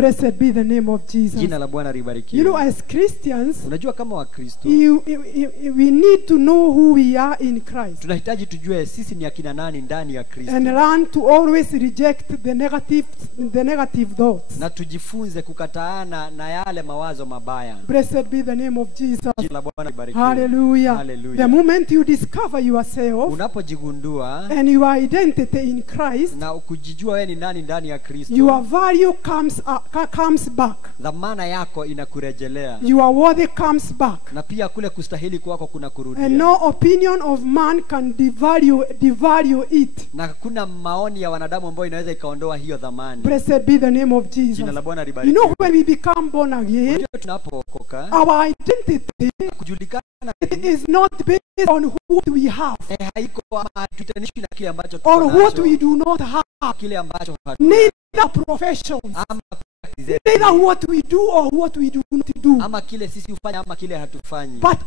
Blessed be the name of Jesus. Jina la Bwana libarikiwe. You know, as Christians, Unajua kama Wakristo, we need to know who we are in Christ. tunahitaji tujue sisi ni akina nani ndani ya Kristo. And learn to always reject the negative thoughts. Na tujifunze kukataana na yale mawazo mabaya. Blessed be the name of Jesus. Jina la Bwana libarikiwe. Hallelujah. Hallelujah. The moment you discover yourself unapojigundua and your identity in Christ, na kujijua wewe ni nani ndani ya Kristo, your value comes back. dhamana yako inakurejelea. Your worth comes back. Na pia kule kustahili kwako kuna kurudia. And no opinion of man can devalue it. Na kuna maoni ya wanadamu ambayo inaweza ikaondoa hiyo dhamani. Blessed be the name of Jesus. Jina la Bwana You libarikiwe. know, when we become born again, Tunapookoka, our identity kujulikana is not based on what we have haiko ama tutanishwi na kile ambacho tuko or what nacho, we do not have, kile ambacho hatuna, neither professions, ama neither what we do or what we do not do, ama kile sisi hufanya ama kile hatufanyi. but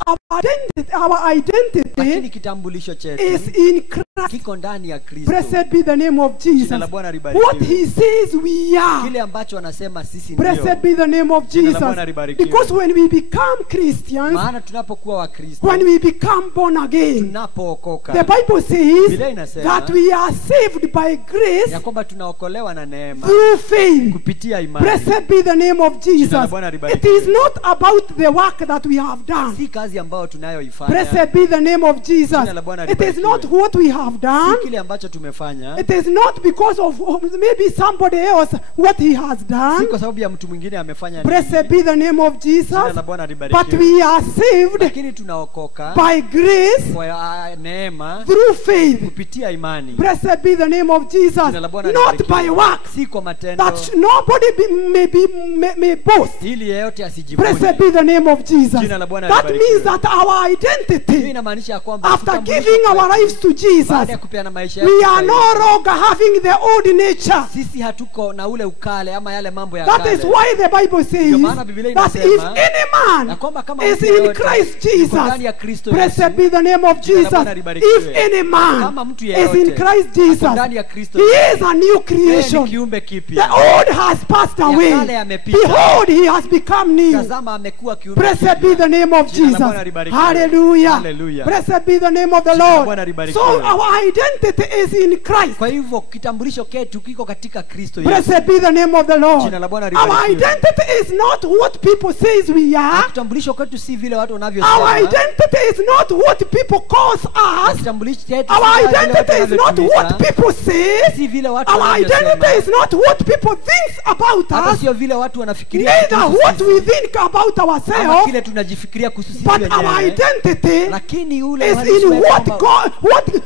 our identity Lakini kitambulisho chetu is in Christ. kiko ndani ya Kristo. Blessed be the name of Jesus. Jina la Bwana libarikiwe. What he says we are. Kile ambacho anasema sisi Blessed ndio. be the name of Jina la Jesus. Bwana libarikiwe. Because when we become Christians, Maana tunapokuwa wa Kristo, when we become born again, tunapookoka, the Bible says Biblia inasema that we are saved by grace ya kwamba tunaokolewa na neema through faith. kupitia imani. Blessed be the name of Jesus. Jina la Bwana It libarikiwe. is not about the work that we have done. Si kazi ambayo tunayoifanya. Blessed be the name of Jesus. Jina la Bwana It is libarikiwe. not what we have Si done. kile ambacho tumefanya. It is not because of maybe somebody else what he has Si done. kwa sababu ya mtu mwingine amefanya Blessed nini. be the name of Jesus. Jina la Bwana But libarikiwe. we are saved Lakini tunaokoka by grace kwa neema through faith. kupitia imani. Blessed be the name of Jesus. Jina la Bwana Not libarikiwe. by works, Si kwa matendo. that nobody may boast. Ili yeyote asijivune. Blessed be the name of Jesus. Jina la Bwana That libarikiwe. means that our Hiyo identity, inamaanisha kwamba after tutambulisho giving our kwetu, lives to Jesus, baada ya kupeana maisha we yetu are kwa no Yesu, longer having the old nature. sisi hatuko na ule ukale ama yale mambo ya That kale. is why the Bible says Ndio maana Biblia that inasema, if any man na kwamba kama is mtu in yeyote Christ yuko Jesus, ndani ya Kristo Yesu, blessed be the name of Jina la Jesus. Bwana libarikiwe. If any man Kama mtu is yeyote in Christ ako Jesus, ndani ya Kristo he Yesu, is a new yeye ni creation. kiumbe The kipya. old has passed away. kale yamepita. Behold, he has become new. Tazama amekuwa kiumbe Blessed kipya. be the name of Jina la Jesus. Bwana libarikiwe. Hallelujah. Hallelujah. Blessed be the name of the Jina la Lord. Bwana libarikiwe. So our identity is in Christ. Kwa hivyo kitambulisho ketu kiko katika Kristo Yesu. Blessed be the name of the Lord. Jina la Bwana Our libarikiwe. identity is not what people says we Na are. kitambulisho kwetu si vile watu Our wanavyosema. identity is not what people call Na us. kitambulisho chetu Our si vile watu identity is not wanavyotuita. what people say. Si vile watu Our identity wanavyosema. is not what people think about Hata us. sio vile watu wanafikiria Neither kuhusu what sisi. we think about Ama ourselves. kile tunajifikiria kuhusu sisi But our wenyewe. identity Lakini ule is uhalisi in wetu what kwamba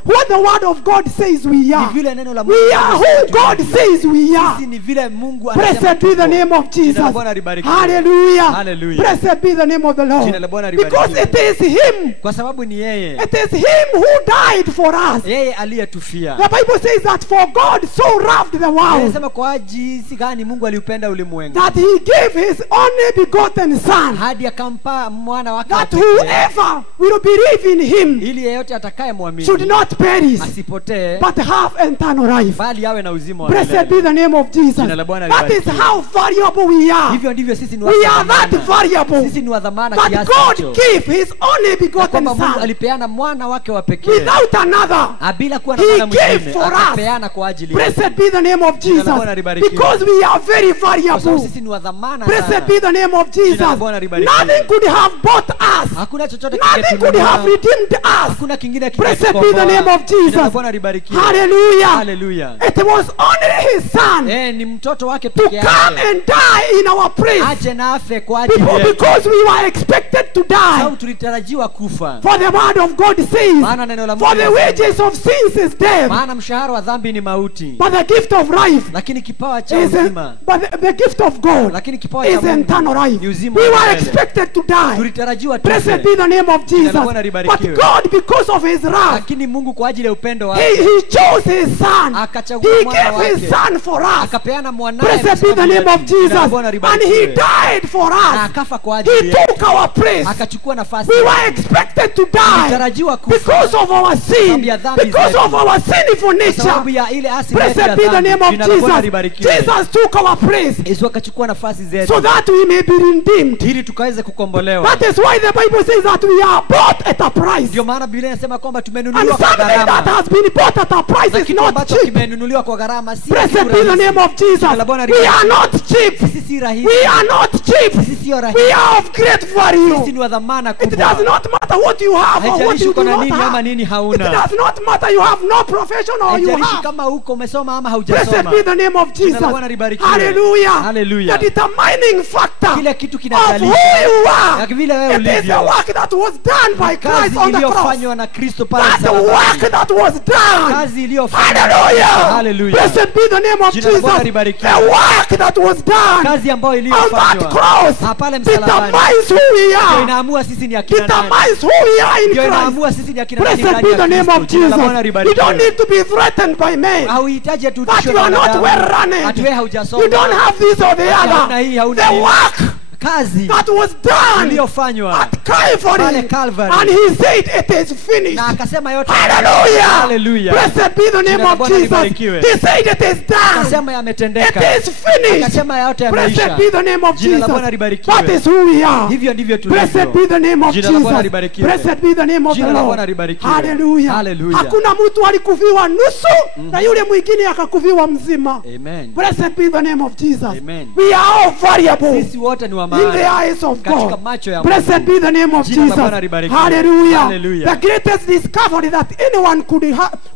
what the word of God says we ni are. vile neno la Mungu We are who linasema God tulivyo. says we are. Sisi ni vile Mungu anasema Blessed be the tuko. name of Jina la Jesus. Bwana libarikiwe. Hallelujah. Hallelujah. Blessed be the name of the Jina la Lord. Bwana Because libarikiwe. it is Him. Kwa sababu ni yeye. It is Him who died for us. Yeye aliyetufia. The Bible says that for God so loved the world Anasema kwa jinsi gani Mungu aliupenda ulimwengu that He gave His only begotten Son, hadi akampa mwana wake wa that pekee, whoever will believe in Him ili yeyote atakayemwamini should not perish asipotee but have eternal life. bali awe na uzima wa Blessed milele. be the name of Jesus. Jina la Bwana That is libarikiwe. how valuable we are. Hivyo ndivyo sisi ni We watu wa are that dhamana. valuable Sisi ni wa dhamana that kiasi God hicho. gave His only Na begotten kwamba Mungu Son alipeana mwana wake wa pekee without another. bila kuwa na He mwana gave mwingine, for us. akapeana kwa ajili yetu. Blessed be the name of Jina la Jesus. Bwana libarikiwe. Because we are very Kwa sababu valuable. sisi ni wa dhamana Blessed sana. be the name of Jesus. Jina la Bwana libarikiwe. Nothing could have bought us. Hakuna chochote Nothing could have kingetununua. redeemed us. Hakuna kingine Blessed be the kingetukomboa. name of Jina la Jesus. Bwana libarikiwe. Hallelujah. Hallelujah. It was only His Son Ni mtoto wake to peke come yake. and die in our place. Aje na afe kwa ajili yetu. Because we were expected to Sababu die. tulitarajiwa kufa. For the word of God says, Maana neno la Mungu for the linasema, wages of sins is death, maana mshahara wa dhambi ni mauti. but the gift of life Lakini kipawa cha is uzima, but the gift of God lakini kipawa cha is eternal Mungu life. ni uzima We wa were milele. expected to die. Tulitarajiwa Blessed tufe. be the name of Jina la Jesus. Bwana libarikiwe. But God, because of His wrath, Lakini Mungu kwa ajili ya upendo He wake chose His Son. akachagua He mwana gave His wake, Son for us. akapeana mwanae Blessed kwa be the sababu name of yetu. Jina la Jesus. Bwana And libarikiwe. He died for Na us. akafa kwa He ajili yetu. took our place. Akachukua nafasi We yetu. were expected to die Tulitarajiwa kufa because of our sin, sababu ya dhambi because zetu. of our sinful Kwa sababu nature. ya ile asili yetu ya Blessed be the dhambi. name of Jina la Bwana Jesus. libarikiwe. Jesus took our place. Yesu akachukua nafasi so zetu that we may be redeemed. ili tukaweze kukombolewa. That is why the Bible says that we are bought at a price. Ndio maana Biblia inasema kwamba And tumenunuliwa kwa something that gharama. has been bought at a price Na is kitu not ambacho cheap. kimenunuliwa kwa gharama si Blessed be the rahisi. name of Jesus. Jina la Bwana We are libarikiwe. not cheap. Sisi si rahisi. We are not cheap. Sisi sio rahisi. We are of great Sisi value. ni wa dhamana It does kubwa. not matter what you have or what Haijalishi you uko do na not nini ama have. nini It hauna. does not matter you have no profession or you Haijalishi have. kama uko umesoma ama Blessed haujasoma. be the name of Jina Jesus. la Bwana libarikiwe. Hallelujah. Hallelujah. The determining factor Kile kitu of who kinazalisha you are. ya vile wewe It is the ulivyo. work that was done by Christ Kazi on the cross. iliyofanywa na Kristo pale That msalabani. work that was done. Kazi iliyofanywa. Hallelujah. Hallelujah. Blessed be the name of Jina la Jesus. Bwana libarikiwe. The work that was done Kazi ambayo on that iliyofanywa cross pale msalabani determines who we ndio are. inaamua sisi ni akina nani. Determines who we are in Ndio Christ. inaamua sisi ni akina nani Blessed ndani be ya the name Kristo. of Jina la Bwana Jesus. You libarikiwe. don't need to be threatened by men. Hauhitaji That atutishwe you na are not wanadamu. well runned. Ati wewe haujasoma. You don't have this or the Hauna other. hii, hauna The hii. work Kazi that was done iliyofanywa at Calvary. pale Calvary. And he said it is finished. na akasema yote. Hallelujah. Hallelujah. Blessed be the name Jina la of Bwana Jesus. libarikiwe. He said it is done. Akasema It yametendeka. is finished. Akasema yote Blessed yameisha. be the name of Jina la Jesus. Bwana libarikiwe. That is who we are. Hivyo ndivyo Blessed be tulivyo. the name of Jina la Bwana Jesus. libarikiwe. Blessed be the name of Jina the la Lord. Bwana libarikiwe. Hallelujah. Hallelujah. Hakuna mtu alikufiwa nusu na yule mwingine akakufiwa mzima. Amen. Blessed be the name of Jesus. Amen. We are all variable Sisi wote ni wa in the maana. eyes of Katika God. macho ya Blessed Mungu. be the name of Jina la Jesus. Bwana libarikiwe. Hallelujah. Hallelujah. The greatest discovery that anyone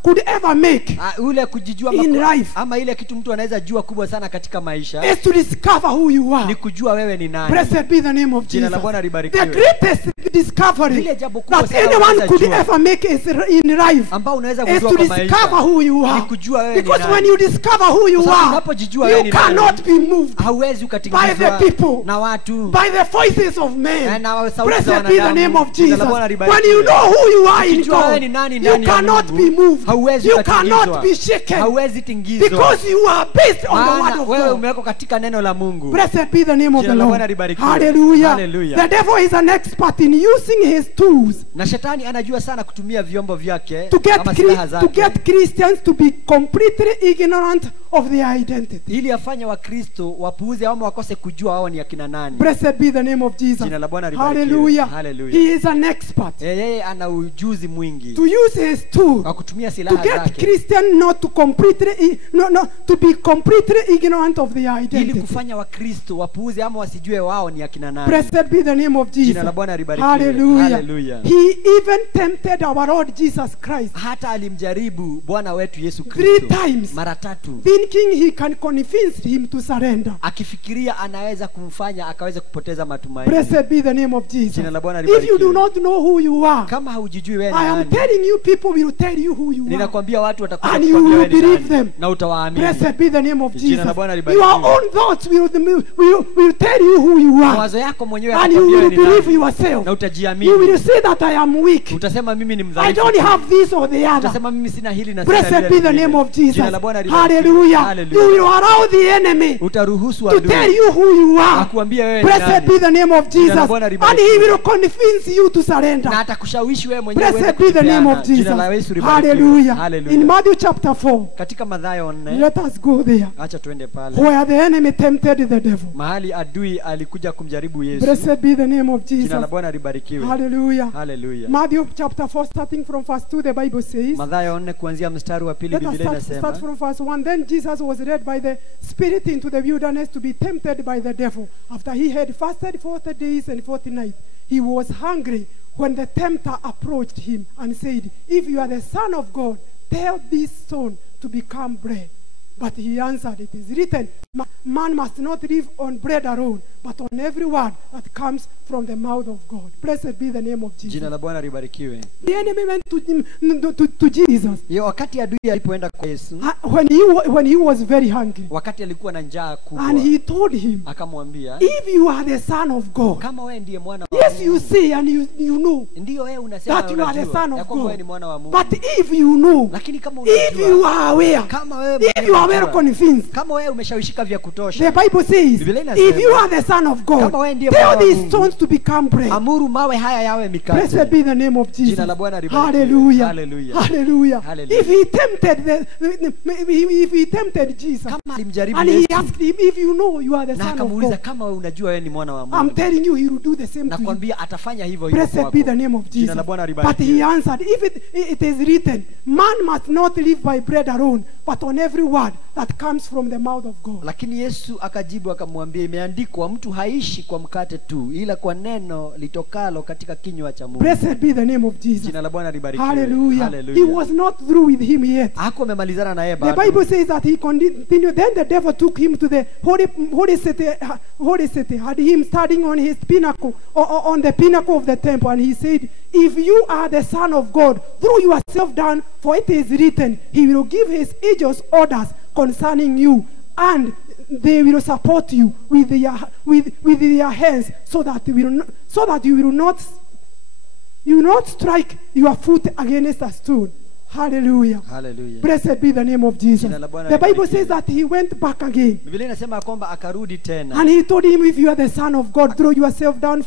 could ever make Ule kujijua in life ama ile kitu mtu anaweza jua kubwa sana katika maisha is to discover who you ni are. kujua wewe ni nani. Blessed be the name of Jina la Jesus. Bwana libarikiwe. The greatest discovery Lile jambo kubwa that sana anyone unaweza could jua. ever make is in life ambao unaweza is kujua to kwa discover maisha who you ni are. kujua wewe ni Because nani. when you discover who you Kwa sababu are, unapojijua wewe you ni nani, cannot be moved hauwezi by ukatingizwa the people, na watu by the voices of men. na sauti za Blessed be the wanadamu. name of Jina Jesus. la Bwana libarikiwe. When you know who you are in Ukijua wewe God, ni nani you ndani ya cannot Mungu, be moved. hauwezi You ukatingizwa. cannot be shaken hauwezi tingizwa because you are based on the word maana of wewe God. umewekwa katika neno la Mungu. Blessed be the name of Jina the la Lord. Bwana libarikiwe. Hallelujah. Hallelujah. The devil is an expert in using his tools Na shetani anajua sana kutumia vyombo vyake to get, ama silaha to zake get Christians to be completely ignorant of their identity. ili afanye Wakristo wapuuze ama wakose kujua wao ni akina nani. Blessed be the name of Jesus. Jina la Bwana libarikiwe. Hallelujah. Hallelujah. He is an expert Yeye ana ujuzi mwingi to use his tool wa kutumia to silaha get zake Christian not to completely to be completely ignorant of their ili identity. kufanya Wakristo wapuuze ama wasijue wao ni akina nani. Blessed be the name of Jesus. Jina la Bwana libarikiwe. Hallelujah. Hallelujah. He even tempted our Lord Jesus Christ Hata alimjaribu Bwana wetu Yesu 3 Kristo times, mara 3 thinking he can convince him to surrender. akifikiria anaweza kumfanya akaweza kupoteza matumaini. Blessed be the name of Jesus. Jina la Bwana If you libarikiwe. do not know who you are, Kama haujijui wewe I am nani, telling you, people will tell you who you are. ninakwambia watu watakuja And you kukwambia will wewe ni believe nani them. na utawaamini. Blessed be the name of Jina Jesus. la Bwana libarikiwe. Your own thoughts will tell you who you are. Mawazo yako mwenyewe And you yatakwambia will wewe ni believe nani yourself. na You utajiamini. will say that I am weak. Utasema mimi ni I mdhaifu. don't have this or the other. Utasema mimi sina hili na sina Blessed lile be the lingine. name of Jesus. Jina la Bwana libarikiwe. Hallelujah. You Hallelujah. will allow the enemy Utaruhusu to tell adui you who you are. akuambie wewe ni Blessed nani. be the name of Jina la Jesus. Bwana And libarikiwe. he will convince you to surrender. na atakushawishi wewe mwenyewe uweze Blessed be the name of kujipeana. Jina la Jesus. Yesu libarikiwe. Hallelujah. Hallelujah. In Matthew chapter 4, Katika Mathayo 4, let us go there, acha tuende pale where the enemy tempted the devil. mahali adui alikuja kumjaribu Yesu. Blessed be the name of Jina la Jesus. Bwana libarikiwe. Hallelujah. Hallelujah. Matthew chapter 4, starting from verse 2, the Bible says, Mathayo 4 kuanzia mstari wa 2 let us Biblia start inasema, from verse 1. Then Jesus was led by the Spirit into the wilderness to be tempted by the devil. After he had fasted 40 days and 40 nights, he was hungry when the tempter approached him and said, if you are the Son of God, tell this stone to become bread. But he answered, it is written, man must not live on bread alone, but on every word that comes from the mouth of God. Blessed be the name of Jesus. Jina la Bwana libarikiwe. The enemy went to Jesus Hiyo wakati adui alipoenda kwa Yesu, when he was very hungry. wakati alikuwa na njaa kubwa, And he told him, akamwambia, if you are the Son of God, kama wewe ndiye mwana wa yes, you Mungu, say and you know ndio wewe unasema that you are the unajua Son ya of kwamba wewe ni God. mwana wa Mungu. But if you know, Lakini kama if you unajua, are aware, kama wewe if you are well unajua, convinced, kama wewe umeshawishika vya kutosha, the Bible says, Biblia inasema, if you are the Son of God, Kama wewe ndiye tell Mwana wa these Mungu, stones to become bread. amuru mawe haya yawe mikate. Blessed be the name of Jesus. Jina la Bwana libarikiwe. Hallelujah. Hallelujah. Hallelujah. Hallelujah. If he tempted Jesus, Kama alimjaribu and he Yesu asked him, if you know you are the na Son of akamuuliza God, kama wewe unajua wewe ni mwana wa I'm Mungu, telling you, he will do the same na to you. kwambia atafanya hivyo hivyo Blessed kwako. be the name of Jina Jesus. la Bwana But libarikiwe. he answered, if it is written, man must not live by bread alone, but on every word that comes from the mouth of God. Lakini Yesu akajibu akamwambia, imeandikwa, mtu haishi kwa mkate tu, ila kwa neno litokalo katika kinywa cha Mungu. Blessed be the name of Jesus. Jina la Bwana libarikiwe. Hallelujah. Hallelujah. He was not through with him yet. Hakuwa amemalizana na yeye The bado. Bible says that he continued. Then the devil took him to the holy city, had him standing on his pinnacle, or on the pinnacle of the temple, and he said, if you are the Son of God, throw yourself down, for it is written, he will give his angels orders concerning you, and they will support you with their hands, so that you will not strike your foot against a stone. Hallelujah. Hallelujah. Blessed be the name of Jesus. Jina la Bwana The Bible libarikiwe. says that he went back again, Biblia inasema kwamba akarudi tena. and he told him, if you are the Son of God, throw yourself down.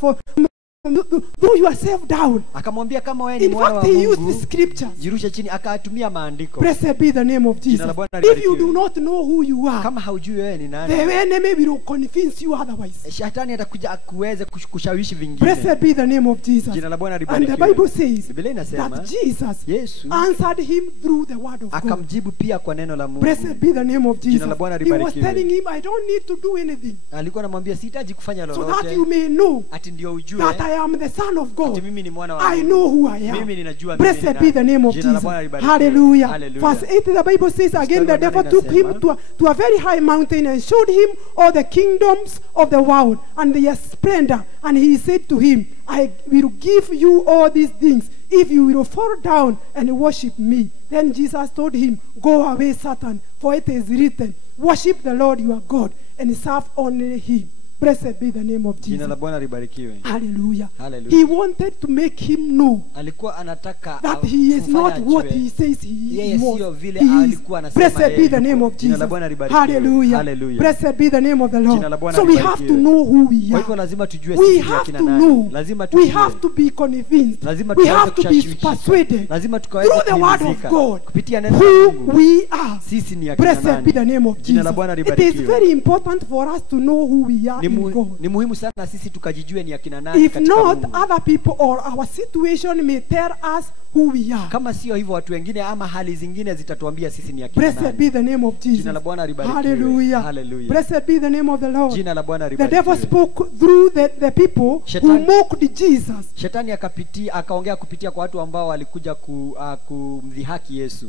Throw yourself down. Akamwambia kama wewe ni In mwana wa fact, he used Mungu, the scriptures. jirusha chini, akatumia maandiko. Blessed be the name of Jesus. Jina la Bwana If you libarikiwe. do not know who you are, Kama haujui wewe ni nani, the enemy will convince you otherwise. shetani atakuja akuweze kushawishi vingine. Blessed be the name of Jesus. Jina la Bwana And libarikiwe. the Bible says Biblia inasema that Jesus Yesu answered him through the word of God. akamjibu pia kwa neno la Mungu. Blessed be the name of Jesus. Jina la Bwana He was libarikiwe. telling him, I don't need to do anything, Alikuwa anamwambia sihitaji kufanya so that lolote, you may know ati ndio ujue that I am the Son of ati God. mimi ni mwana wa I Mungu. know who I am. Mimi ninajua mimi ni Blessed nani. be the name of Jina la Jesus. Bwana libarikiwe. Hallelujah. Hallelujah. Verse 8, the Bible says again, the Mstari wa devil nane took him inasema, to a very high mountain and showed him all the kingdoms of the world and their splendor. And he said to him, I will give you all these things if you will fall down and worship me. Then Jesus told him, go away, Satan, for it is written, worship the Lord your God and serve only him. Blessed be the name of Jina Jesus. la Bwana libarikiwe. Hallelujah. Hallelujah. He wanted to make him know Alikuwa anataka that he is not kumfanya what ajue he says he yeye was. sio vile He is. alikuwa anasema Blessed yeye be the yuko. name of Jina Jesus. la Bwana libarikiwe. Hallelujah. Hallelujah. Blessed be the name of the Lord. Jina la Bwana So we have libarikiwe. to know who we Kwa hivyo are. lazima tujue We sisi ni have akina to nani. know. Lazima We tujue. have to be convinced. Lazima We tukaweze have to be kushawishika. persuaded Lazima tukaweze through the word of kuhimizika. God Kupitia neno la who Mungu. we are. Sisi ni akina Blessed be the nani. name of Jina la Jesus. Bwana It is libarikiwe. very important for us to know who we are Ni in God. ni muhimu sana sisi tukajijue ni akina nani If katika not, Mungu. other people or our situation may tell us who we are. Kama sio hivyo watu wengine ama hali zingine zitatuambia sisi ni akina Blessed nani. be the name of Jesus. Jina la Bwana libarikiwe. Hallelujah. Hallelujah. Blessed be the name of the Lord. Jina la Bwana The libarikiwe. devil spoke through the people who Shetani- mocked Jesus, Shetani akaongea kupitia kwa watu ambao walikuja kumdhihaki Yesu,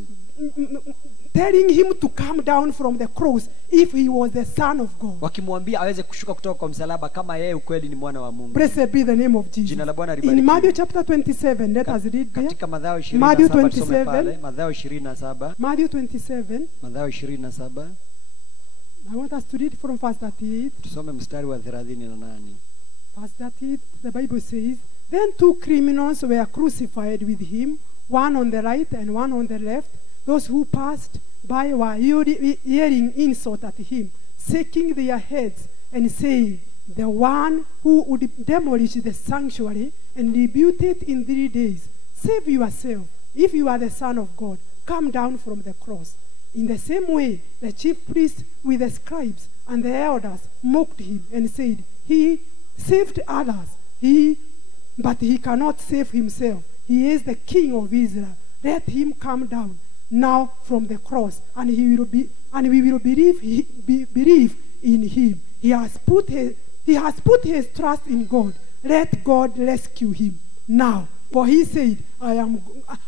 telling him to come down from the cross if he was the Son of God. wakimwambia aweze kushuka kutoka kwa msalaba kama yeye ukweli ni mwana wa Mungu. Blessed be the name of Jesus. Jina la Bwana In libarikiwe. Matthew chapter 27, let us read there. Katika Mathayo Matthew 27 tusome 27. pale, Mathayo 27, Matthew 27. Mathayo 27 I want us to read from verse 38. tusome mstari wa 38. Verse 38, the Bible says, then two criminals were crucified with him, one on the right and one on the left. Those who passed by were yelling insult at him, shaking their heads and saying, the one who would demolish the sanctuary and rebuild it in 3 days, save yourself. If you are the Son of God, come down from the cross. In the same way, the chief priests with the scribes and the elders mocked him and said, he saved others, but he cannot save himself. He is the King of Israel. Let him come down now from the cross, and we will believe in him. He has put his trust in God. Let God rescue him now, for he said, I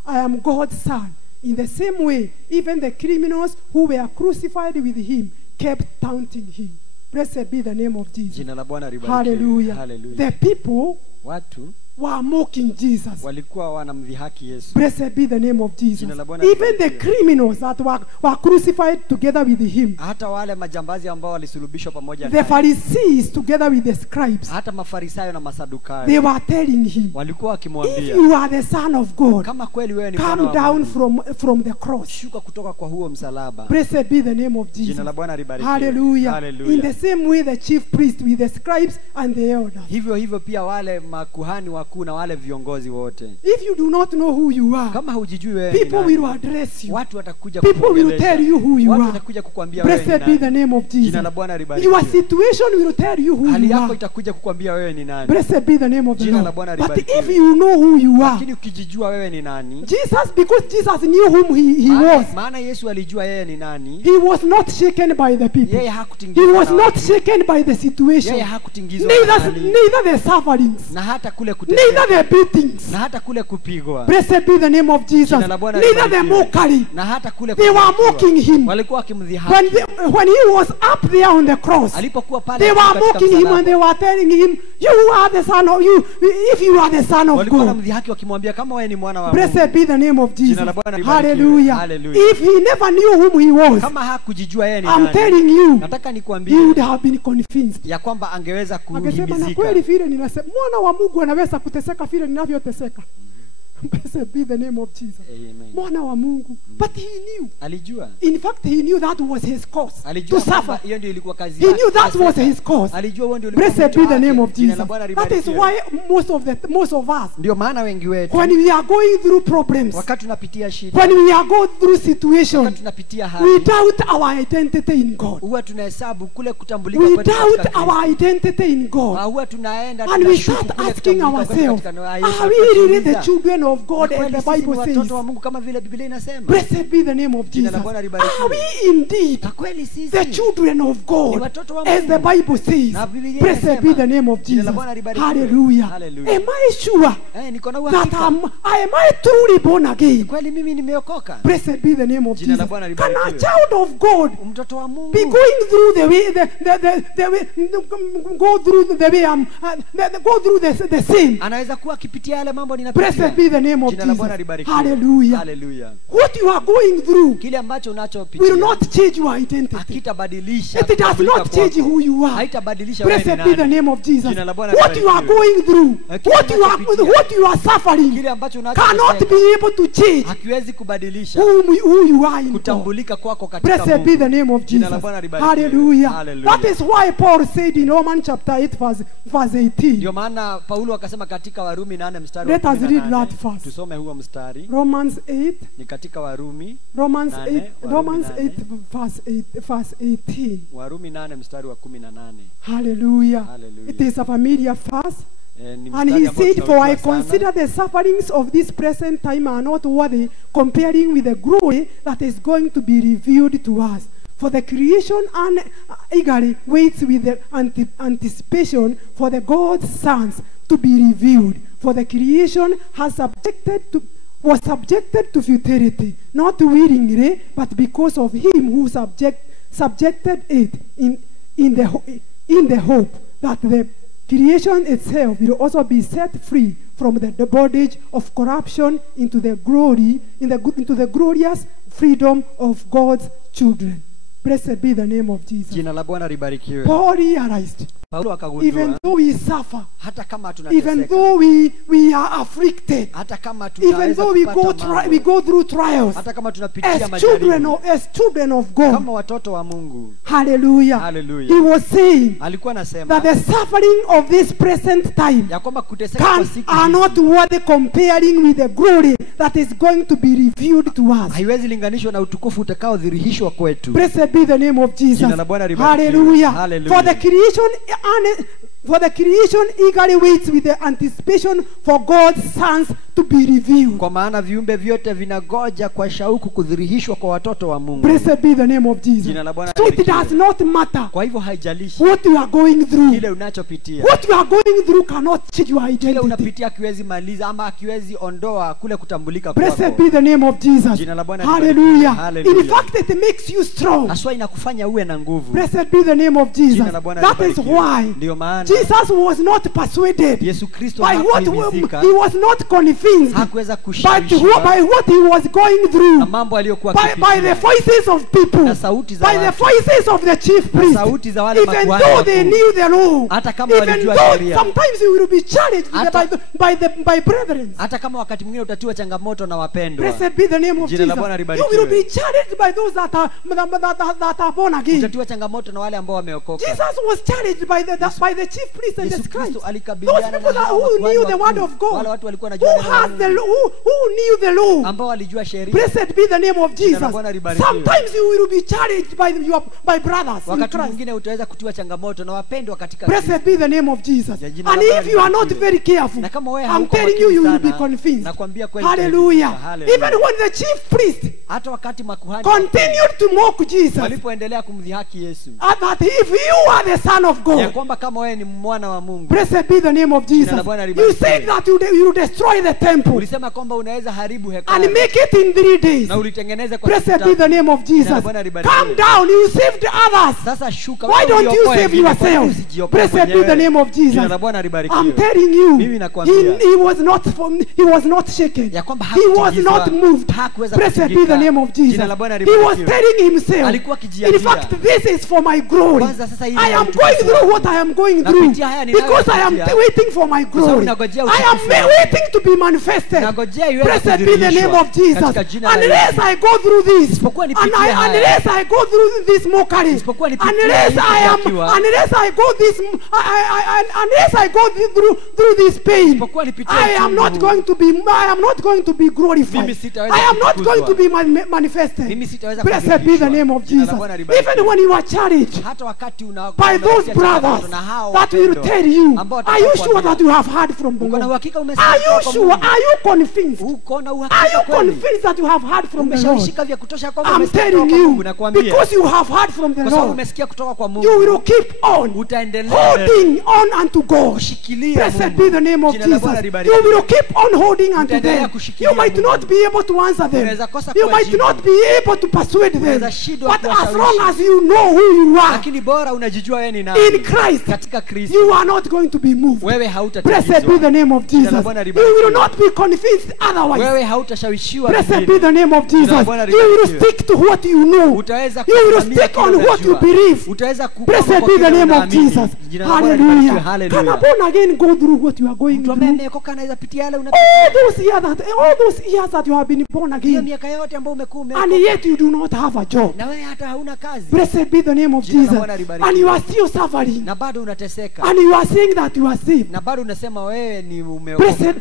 am God's son. In the same way, even the criminals who were crucified with him kept taunting him. Blessed be the name of Jesus. Jina la Bwana libarikiwe. Hallelujah. Hallelujah. The people Watu were mocking Jesus. walikuwa wanamdhihaki Yesu. Blessed be the name of Jesus. Jina la Bwana Even the libarikiwe. criminals that were crucified together with him, Hata wale majambazi ambao walisulubishwa pamoja the naye, Pharisees together with the scribes, hata Mafarisayo na they Masadukayo were telling him, walikuwa if wakimwambia, you are the Son of God, kama kweli wewe ni mwana come wa down Mungu, from the cross. shuka kutoka kwa huo msalaba. Blessed be the name of Jesus. Jina la Bwana libarikiwe. Hallelujah. Hallelujah. In the same way, the chief priest with the scribes and the elders. Hivyo hivyo pia wale makuhani wakuu na wale viongozi wote. If you do not know who you are, Kama hujijui wewe ni people nani, will address you. watu watakuja People will kukuongelesha. tell you who you Watu are. watakuja kukuambia wewe ni Blessed be the nani. name of Jesus. Jina la Bwana libarikiwe. Your situation will tell you who Hali you yako are. itakuja kukuambia wewe ni nani. Blessed be the name of the Jina la Lord. Bwana But libarikiwe. if you know who you are, Lakini ukijijua wewe ni nani, Jesus, because Jesus knew whom he was, maana Yesu alijua yeye ni nani. he was not shaken by the people. Yeye He hakutingizwa was na not watu. shaken by the situation. Yeye hakutingizwa na hali. Neither the sufferings, Na hata kule neither kuteseka, the beatings. na hata kule kupigwa, Blessed be the name of Jesus. Jina la Bwana Neither the libarikiwe. mockery. na hata kule They were kudhihakiwa. mocking him. Walikuwa wakimdhihaki. When he was up there on the cross, Alipokuwa pale they were katika mocking him and they msalaba, were telling him, you are the son of you, if you are the son of walikuwa God. wanamdhihaki wakimwambia kama wewe ni mwana wa Blessed Mungu. be the name of Jesus. Jina la Bwana libarikiwe. Hallelujah. Hallelujah. If he never knew whom he was, Kama hakujijua yeye ni I'm nani, telling you, nataka he nikwambie would have been convinced. ya kwamba angeweza Akasema na kuhimizika. kweli vile ninasema mwana wa Mungu anaweza kuteseka vile ninavyoteseka. Blessed be the name of Jesus. Amen. Mwana wa Mungu. But he knew. Alijua. In fact, he knew that was his cause. To Alijua kwamba suffer. hiyo ndio ilikuwa kazi He yake. knew that was kuteseka. his cause. Alijua huo ndio ulikuwa Blessed mwito be the wake. name of Jina la Jesus. Bwana That is libarikiwe. why most of us, Ndio maana wengi wetu when we are going through problems, wakati tunapitia shida, when we are going through situations, wakati tunapitia we hali, doubt our identity in God. huwa tunahesabu kule kutambulika We kwetu doubt katika our Kristo. identity in God. Huwa tunaenda And we tunashuku start kule asking kutambulika kwetu ourselves, katika are we really the children of God as the Bible says? watoto wa Mungu kama vile Biblia inasema? Blessed be the name of Jina Jesus. la Bwana libarikiwe. Are we indeed Na kweli sisi the children of ni God watoto wa as the Mungu. Bible says? Na Biblia Blessed inasema. be the name of Jina Jesus. la Bwana libarikiwe. Hallelujah. Hallelujah. Am I sure niko na that uhakika am I truly born again? kweli mimi nimeokoka. Blessed be the name of Jina la Jesus. Bwana Can a libarikiwe. child of God Mtoto wa Mungu be going through the way go through the way go through the same? anaweza kuwa akipitia yale mambo ninapitia. Blessed be the name of Jina la Bwana Jesus. libarikiwe. Hallelujah. Hallelujah. What you are going through Kile ambacho unachopitia will not change your identity. hakitabadilisha It does kutambulika not change kwako. who you are. Haitabadilisha wewe ni Blessed be the nani. name of Jesus. Jina la Bwana What you are libarikiwe. going through, Kile what you are suffering, Kile ambacho cannot unachoteseka be able to change hakiwezi kubadilisha who you are in God. kutambulika kwako katika Blessed be Mungu. the name of Jina Jesus. la Bwana libarikiwe. Hallelujah. Hallelujah. That is why Paul said in Romans chapter 8 verse 18. Ndio maana Paulo akasema katika Warumi 8 mstari wa Let us read 18. that first. Tusome huo mstari. Romans 8 Ni katika Warumi Romans Nane, 8 Romans Warumi 8 verse 18. Warumi 8 mstari wa 18. Hallelujah. Hallelujah. It is a familiar verse. Ni And mstari he ambao said, For I tunaujua sana. consider the sufferings of this present time are not worthy comparing with the glory that is going to be revealed to us. For the creation eagerly waits with the anticipation for the God's sons to be revealed. For the creation was subjected to futility, not willingly, but because of him who subjected it in the hope that the creation itself will also be set free from the bondage of corruption into the glorious freedom of God's children. Blessed be the name of Jesus. Jina la Bwana libarikiwe. Paul realized, Paulo even akagundua though we suffer, hata kama even tunateseka, though we are afflicted, hata kama even tunaweza though we kupata go through trials, hata kama tunapitia as children majaribu, of God. kama watoto wa Mungu. Hallelujah. Hallelujah. He was saying Alikuwa anasema that the suffering of this present time ya kwamba kuteseka kwa siku are hizi not worthy comparing with the glory that is going to be revealed to us. haiwezi linganishwa na utukufu utakaodhihirishwa kwetu. Blessed be the name of Jesus. Jina la Bwana libarikiwe. Hallelujah. Hallelujah. For the creation eagerly waits with the anticipation for God's sons to be revealed. Kwa maana viumbe vyote vinagoja kwa shauku kudhihirishwa kwa watoto wa Mungu. Blessed be the name of Jesus. Jina la Bwana So it libarikiwe. does not matter Kwa hivyo haijalishi what you are going through. kile unachopitia. What you are going through cannot change your Kile identity. unapitia akiwezi maliza ama akiwezi ondoa kule kutambulika Blessed kwako. be the name of Jesus. Jina la Bwana Hallelujah. libarikiwe. Hallelujah. In fact, it makes you strong. Haswa inakufanya uwe na nguvu. Blessed be the name of Jesus. Jina la Bwana That is libarikiwe. why Ndio maana Jesus was not persuaded Yesu Kristo by what hakuhimizika, he was not convinced hakuweza by kushawishiwa what he was going na through, mambo aliyokuwa by the akipitia, voices of people, na sauti za by the watu, voices of the chief na priest, sauti za wale even makuhani though they wakuu. knew the law, Hata kama even walijua though sheria. sometimes you will be challenged Hata- by brethren. Hata kama wakati mwingine utatiwa changamoto na wapendwa, Blessed be the name of Jina la Jesus. Bwana You libarikiwe. will be challenged by those that are born again. utatiwa changamoto na wale ambao wameokoka. Jesus was challenged by the chief priest and the Yesu scribes. Kristo Those alikabiliana people na hao who makuhani knew the wakuu, word of God, wale watu walikuwa wanajua who neno la has the Mungu, who knew the law. ambao walijua sheria. Blessed be the name of Jina la Jesus. Bwana libarikiwe. Sometimes you will be challenged by brothers in Wakati Christ. mwingine utaweza kutiwa changamoto na wapendwa katika Blessed Kristo. be the name of Jesus. Ya jina And la Bwana if you are not libarikiwe. very careful, Na kama wewe I'm hauko telling you, makini you will be sana, convinced. nakwambia kweli Hallelujah. kabisa. Hallelujah. Even when the chief priest Hata wakati makuhani continued to mock Jesus, walipoendelea kumdhihaki Yesu, that if you are the son of ya God, kwamba kama wewe ni mwana wa Mungu, blessed be the name of Jesus, la Bwana you libarikiwe. said that you will destroy the temple ulisema kwamba unaweza haribu and hekalu make it in 3 days. na ulitengeneza kwa Blessed siku be the tatu. name of Jina la Jesus. Bwana libarikiwe. Come down, you saved others. Sasa shuka, Why wewe don't you ujiokoe save wengine, kwa nini yourself? usijiokoe Blessed be mwenyewe? the name of Jesus. Jina la Bwana libarikiwe. I'm telling you, Mimi nakwambia. he was not shaken. Ya kwamba He was hakutingizwa, not moved. hakuweza Blessed be kutingika. the name of Jesus. Jina la Bwana He was libarikiwe. telling himself, Alikuwa in akijiambia, fact, this is for my glory. kwanza sasa hii I ni am utukufu going through wangu. what I am going Na through kupitia haya because I am ninayopitia, waiting for my sababu glory. nagojea I am utukufu wangu. waiting to be manifested. Nagojea iweze Blessed be the name kudhihirishwa of Jesus. katika jina la Unless Yesu. I go through this, Isipokuwa nipitie haya. unless I go through this mockery, Isipokuwa nipitie unless hii I kudhihakiwa. go through this pain, Isipokuwa nipitie I am uchungu not huu. going to be glorified. Mimi sitaweza I am not kutukuzwa. going to be manifested. Mimi sitaweza Blessed be the kudhihirishwa. name of Jina la Jesus. Bwana libarikiwe. Even when you are challenged Hata wakati by those brothers na hao that will wapendwa, tell you, ambao are you sure watakwambia, that you have heard from the uko na Lord? uhakika umesikia Are you kutoka kwa sure? Mungu? Are you convinced? Uko na Are uhakika you kweli? convinced that you have heard from the Lord? Umeshawishika vya kutosha kwamba I'm umesikia telling kutoka kwa Mungu, you, nakwambia. because you have heard from the Kwa sababu Lord, umesikia kutoka kwa you Mungu, will keep on utaendelea holding on unto God. kushikilia Blessed Mungu. be the name of Jina la Bwana Jesus. libarikiwe. You will keep on holding unto Utaendelea them. kushikilia You might Mungu. not be able to answer them. Unaweza kosa You might kuwajibu. not be able to persuade them. Unaweza shindwa But as kuwashawishi. long as you know who you are lakini bora unajijua wewe ni nani. in Christ, Katika Kristo you are not going to be moved. wewe Blessed be hautatingizwa. the name of Jina la Jesus. Bwana You libarikiwe. will not be convinced otherwise. Wewe hautashawishiwa Blessed vingine. be the name of Jina la Jesus. Bwana You will libarikiwe. stick to what you know. Utaweza You will kusimamia stick kile on what you unajua. believe. Utaweza kukaa Blessed kwa be the kile name of unaamini. Jesus. Jina la Bwana libarikiwe. Hallelujah. Hallelujah. Can a born again go through what you are going Mtu ambaye through? ameokoka anaweza pitia yale unapitia. All those years that you have been born Hiyo again, miaka yote ambayo umekuwa and umeokoka yet you do not have a job. na wewe hata hauna kazi Blessed be the name of Jina la Jesus. Bwana libarikiwe. And you are still suffering. na bado unateseka And you are saying that you are saved. na bado unasema wewe ni umeokoka. Blessed,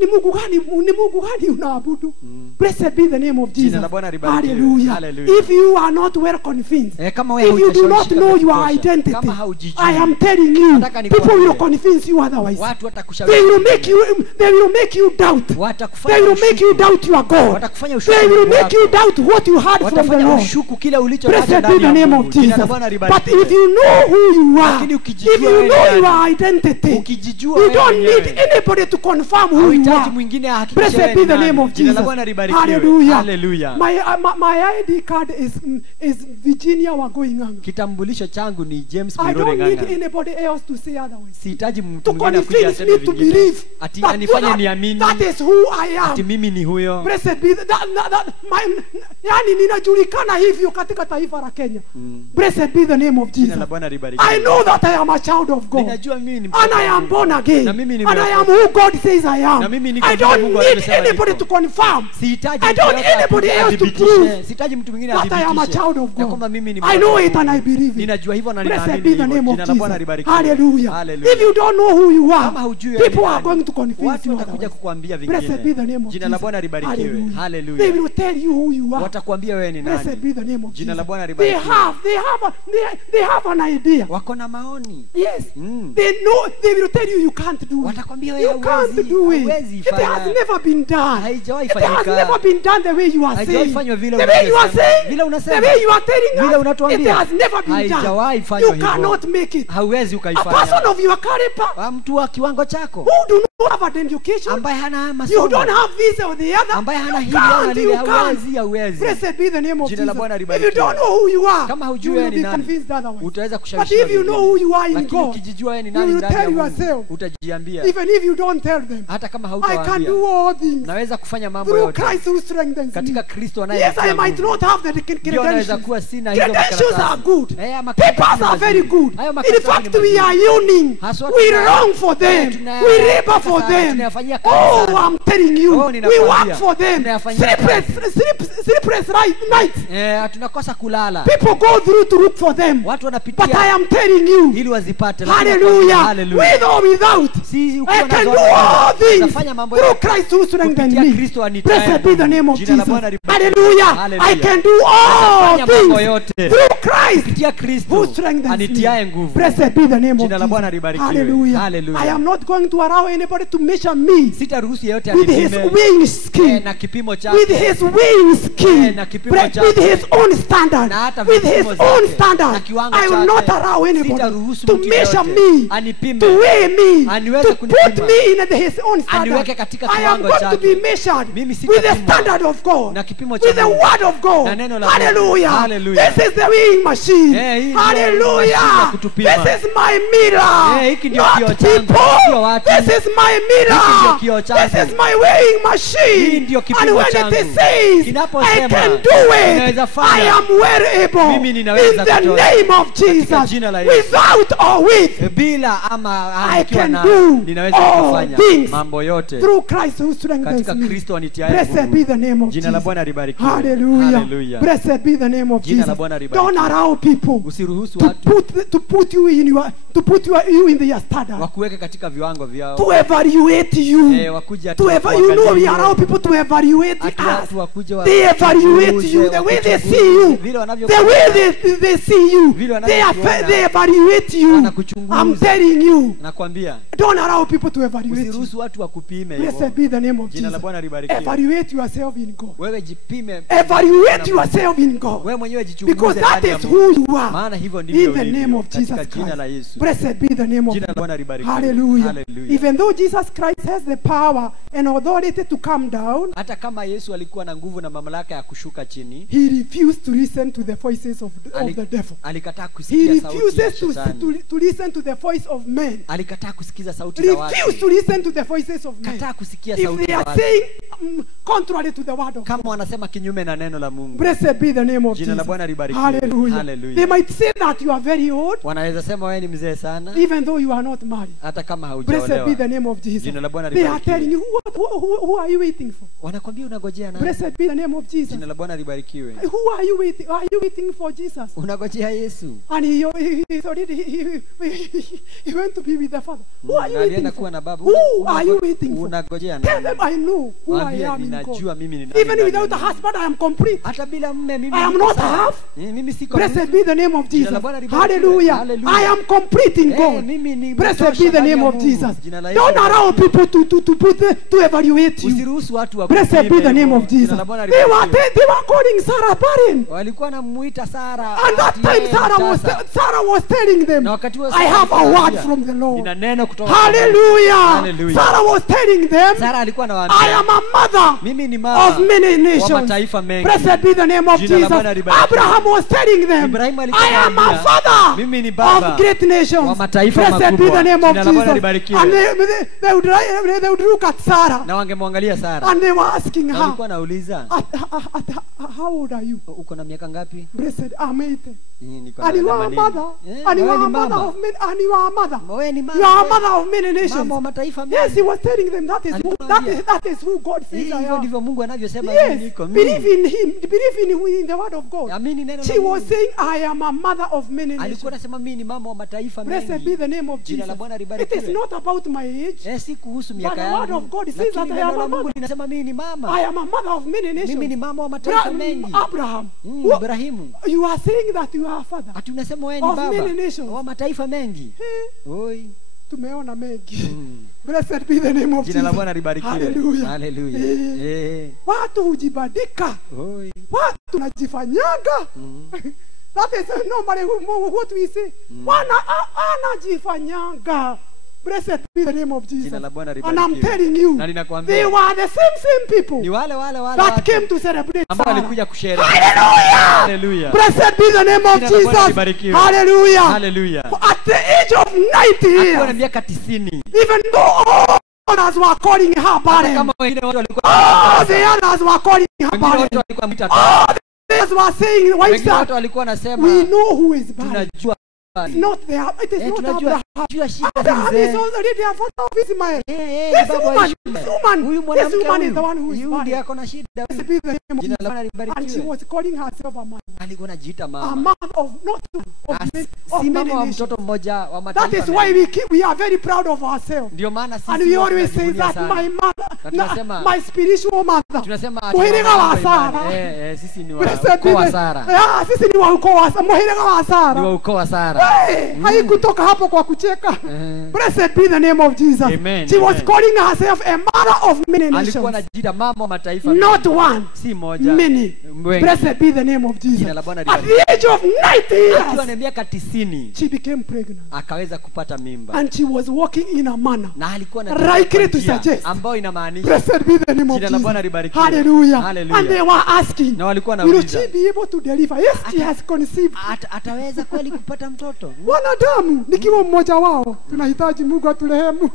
ni Mungu gani unaabudu? Blessed be the name of Jesus. Jina la Bwana libarikiwe. Hallelujah. Hallelujah. If you are not well convinced, Kama wewe if you do not hujashawishika know vya your kutosha, identity, kama haujijui, I am telling you, nataka nikwambie, people will convince you otherwise. watu They watakushawishi, will make you doubt. watakufanya They will make you ushuku. doubt your God. Watakufanya ushuku They will Mungu make you wako. doubt what you heard from the Watafanya Lord. ushuku kile ulichonacho Blessed be ndani the ya name Mungu. of Jina la Jesus. Bwana But libarikiwe. if you know who you are, Lakini if ukijijua you wewe know ni your nani, identity, ukijijua you wewe don't mwenyewe, need anybody to confirm who you hauhitaji are. mwingine ahakikishe Blessed wewe be ni the name nani. of Jina la Jesus. Bwana libarikiwe. Hallelujah. Hallelujah. My ID card is Virginia Wagoinganga. Kitambulisho changu ni James I Mirore don't need Nganga. anybody else to say otherwise. Sihitaji mtu To mwingine akuja convince aseme me to vingine. believe Ati that, anifanye niamini that is who I ati am. mimi ni huyo. Blessed be yani ninajulikana hivyo katika taifa la Kenya. Blessed be the name of Jina Jesus. la Bwana libarikiwe. I know that I am a child of God. Ninajua mimi ni And I am born again. Na mimi And I am nimeokoka. who God says I Na am. mimi niko I vile don't Mungu need alivyosema anybody niko. to confirm. Sihitaji I mtu don't yeyote anybody else to athibitishe. prove Sihitaji mtu mwingine that I am a athibitishe child of ya kwamba God. mimi ni I know mwana it wa and I Mungu. believe it. Ninajua hivyo na Blessed ninaamini be the hivyo. name of Jina la Bwana Jesus. libarikiwe. Hallelujah. Hallelujah. If you don't know who you are, Kama hujui wewe people ni are nani, going to confuse watu you watakuja otherwise. kukuambia Blessed be vingine. the name of Jina la Jesus. Bwana libarikiwe. Hallelujah. Hallelujah. They will tell you who you are. Watakwambia wewe ni Blessed nani. be the name of Jina Jesus. la Bwana They libarikiwe. have an idea. Wako na maoni. Yes. Mm. They know, they will tell you you can't do it. Watakwambia You wewe can't hauwezi. do it. Hauwezi. huwezi It has ifanya. never been done. Haijawahi It has fanyika. never been done the way you are Haijawahi saying. fanywa vile The way you are unavyosema. saying, Vile unasema. the way you are telling Vile us, it unatuambia. has never been Haijawahi done. fanywa You hivyo. cannot make it. Hauwezi A ukaifanya. person of your caliber Mtu wa kiwango chako who do not have an education, ambaye hana you masomo, don't have this or the other, ambaye hana you hili wala can't, lile, you can't. hauwezi. Blessed be the name of Jina la Jesus. Bwana If you libarikiwe. don't know who you are, Kama you hujui will wewe ni be nani, convinced otherwise. utaweza But kushawishiwa if you know who you are in lakini God, ukijijua wewe ni you nani will ndani ya tell Mungu, yourself, utajiambia even if you don't tell them, hata kama I can hautawaambia, do all things naweza kufanya mambo through yote Christ who strengthens me. katika Kristo Yes, anayenitia I might nguvu. not have the Ndio naweza credentials. kuwa sina hizo Credentials are makaratasi. good. Makaratasi Papers ni are very mazuri. good. Hayo In makaratasi fact, ni we are mazuri. yearning. Haswa We tuna- long for them. tuna- We labor for sasa them. tunayafanyia kazi Oh, sana. I'm telling you, Oh, we ninakwambia. work for them. Tunayafanyia Sleepless nights. Tunakosa kulala. People go through to look for them. Watu But I wanapitia am telling you, ili wazipate. lakini hallelujah, hallelujah. with or without, Si ukiwa I na can do zote, all things utafanya mambo through yote Christ who strengthens kupitia me. Kristo anitiaye Blessed be the name of Jina la Jesus. Bwana libarikiwe. Hallelujah. Hallelujah. I can do all Utafanya mambo things yote through Christ kupitia who Kristo strengthens anitiaye me. nguvu. Blessed be the name of Jina la Bwana Jesus. libarikiwe. Hallelujah. Hallelujah. I am not going to allow anybody to measure me Sitaruhusu yeyote with his anipime weighing scheme, na kipimo chake. with his weighing scheme, na kipimo with chake. his own standard, Na hata with his vipimo own zake. standard. Na kiwango I will chake. not allow anybody Sitaruhusu to mtu measure yeyote me, anipime, to weigh me, aniweze to put kunipima, me in his own standard. aniweke katika I am kiwango going to chake. be measured Mimi with the sitapimwa standard of God, na kipimo cha with the Mungu. word of God. Na neno la Mungu. Hallelujah. Hallelujah. This is the weighing machine. Hii ndio mashine ya Hallelujah. kutupima. This is my mirror. Hiki ndio Not kioo changu, sio people. watu. This is my Hiki ndio mirror. kioo changu. This is my weighing Hii machine. ndio And kipimo when changu. it says I Kinaposema, can do it, ninaweza fanya. I am well able. Mimi ninaweza In the kutoa. name of Katika Jesus. jina la Yesu. Without or with. bila ama I nikiwa can na do ninaweza all kufanya things mambo yote through Christ who strengthens katika me. Kristo anitiaye Blessed nguvu. be the name of Jina la Jesus. Bwana libarikiwe. Hallelujah. Hallelujah. Blessed be the name of Jina la Jesus. Bwana libarikiwe. Don't allow people Usiruhusu to watu put you in you in their standard. wakuweke katika viwango vyao. To evaluate you. Wakuja To you know we allow people to evaluate us. They evaluate you the way they see you. The way they see you. They evaluate you. I'm telling you. Nakwambia Don't allow people to evaluate you. usiruhusu watu wakupime hivyo. Blessed be the name of Jina la Jesus. Bwana libarikiwe. Evaluate yourself in God. Wewe jipime. Evaluate yourself in God. Wewe mwenyewe jichunguze Because that ndani ya is Mungu. who you are. Maana hivyo ndivyo In the ulivyo, name of katika Jesus jina la Christ. Yesu. Blessed be the name of Jina la Bwana Jesus. libarikiwe. Hallelujah. Hallelujah. Even though Jesus Christ has the power and authority to come down, Hata kama Yesu alikuwa na nguvu na mamlaka ya kushuka chini, he refused to listen to the voices of the devil. alikataa He kusikia sauti ya refuses shetani. to listen to the voice of men. Alikataa kusikiza sauti za Refuse to watu. listen to the voices of men. Kataa kusikia If sauti they za are watu. saying contrary to the word of God. Kama wanasema kinyume na neno la Mungu. Blessed be the name of Jina la Jesus. Bwana libarikiwe. Hallelujah. Hallelujah. They might say that you are very old, Wanaweza sema wewe ni mzee sana even though you are not married. hata kama Blessed be the haujaolewa. name of Jesus. Jina la Bwana They are libarikiwe. telling you, who are you waiting for? Wanakwambia unagojea nani? Blessed be the name of Jesus. Jina la Bwana libarikiwe. Who are you waiting? Are you waiting for Jesus? Unagojea Yesu. And he went to be with the Father. Who are you Alienda waiting kuwa for? na baba. Who are you waiting for? Unagojea Tell nani? them I know who I Waambie am in ninajua God. mimi ni nani. Even ndani without ya a Mungu. husband, I am complete. Hata bila mume mimi I am niko not sawa. half. Mimi siko Blessed nusu. be the name of Jina Jesus. la Bwana libarikiwe. Hallelujah. Hallelujah. I am complete in God. Mimi ni Blessed mtosha be the ndani ya name of Mungu. Jesus. Jina la Yesu Don't allow libarikiwe. people to evaluate you. Usiruhusu watu wa Blessed be the name of Jesus. Jina la Bwana They were libarikiwe. calling Sarah barren. Walikuwa namuita Sara. And that time Sarah was telling them, Na wakati huo I have a Sara word anawaambia, from the Lord. nina neno kutoka kwa Mungu. Hallelujah. Hallelujah. Sarah was telling them, Sara alikuwa I anawaambia, am a mother mimi ni mama of many wa nations. mataifa mengi. Blessed be the name of Jina la Jesus. Bwana libarikiwe. Abraham was telling them, Ibrahimu alikuwa I am a anawaambia, father mimi ni baba of great nations. wa mataifa Blessed be makubwa. the name of Jina la Bwana Jesus. libarikiwe. And they would look at Sarah Na wangemwangalia Sara. and they were asking Na her, walikuwa nauliza, how old are you? uko na miaka ngapi? Blessed, I'm 80. Niko And you are a 80. mother. And you wewe are ni a mother mama. of many. And you are a mother. Wewe ni mama. You are a mother of many nations. Mama wa mataifa mengi. Yes, he was telling them that is Aliwaambia. that is who God says I Hivyo am. ndivyo Mungu anavyosema mimi Yes, niko. believe in him. Believe in the word of God. Amini neno la She was Mungu. saying, I am a mother of many Alikuwa nations. anasema mimi ni mama wa mataifa Blessed be mengi. the name of Jina la Jesus. Bwana It libarikiwe. is not about my age. Si kuhusu But miaka the word yangu. of God says Lakini that I neno am la a Mungu mother. linasema mimi ni mama. I am a mother of many Mimi ni nations. mama wa mataifa mengi. Abraham, Ibrahimu. you are saying that you are a father. Ati unasema wewe ni Of baba many nations. wa mataifa mengi. Hey, Oi. tumeona mengi. Blessed be the name of Jina la Jesus. Bwana libarikiwe. Hallelujah. Hallelujah. Watu hujibadika. Oi. Watu najifanyaga. That is normally what we say. Wana anajifanyanga. Blessed be the name of Jesus. Jina la Bwana And libarikiwe. I'm telling you, Na ninakwambia, they were the same people ni wale that watu came to celebrate ambao Sarah. walikuja kusherehekea. Hallelujah! Hallelujah. Blessed be the name of Jina la Bwana Jesus. libarikiwe. Hallelujah! Hallelujah. At the age of 90 Akiwa na years, miaka 90. even though all others were calling her Hata barren, kama wengine watu walikuwa all the others were calling her wengine barren, watu walikuwa mita all the others were saying, wives, wengine watu that walikuwa nasema we know who is barren. tunajua It's not there. It is not tunajua Abraham. jua shida Abraham is hizi. already the father of Ismael. Baba This wa woman, Ishmael. Huyu this mwanamke woman is the one who is huyu ndiye barren. ako na shida. Blessed be the name of Jina la Jesus. Bwana And she libarikiwe. was calling herself a mother. Alikuwa anajiita A mama. mother of not of many, of Si many mama wa nations. mtoto mmoja wa That mataifa. is why we are very proud of ourselves. Ndio maana sisi And we wote always say tunajivunia that sana. my mother, Na tunasema- my spiritual mother. Tunasema Muhirika wa Sara. sisi ni wa Blessed be ukoo wa the- Sara. Sisi ni wa ukoo wa Sara. Muhirika wa Ni wa Sara. ukoo wa Sara. Hey, haikutoka hapo kwa kucheka. Blessed be the name of Jesus. Amen, She was amen. calling herself a mother of many Alikuwa nations. anajiita mama wa mataifa. Not mengi. one, Si moja. many. Wengi. Blessed be the name of Jesus. Jina la Bwana At libarikiwe. the age of 90 Akiwa years, na miaka 90 she became pregnant. akaweza kupata mimba. And she was walking in a manner Na alikuwa na likely to suggest. ambayo inamaanisha Blessed be the name of Jina la Jesus. Bwana libarikiwe. Hallelujah. Hallelujah. And they were asking, na walikuwa will nauliza she be able to deliver? Yes, she has conceived. ataweza kweli kupata mtoto? Wanadamu nikiwa mmoja wao tunahitaji Mungu aturehemu.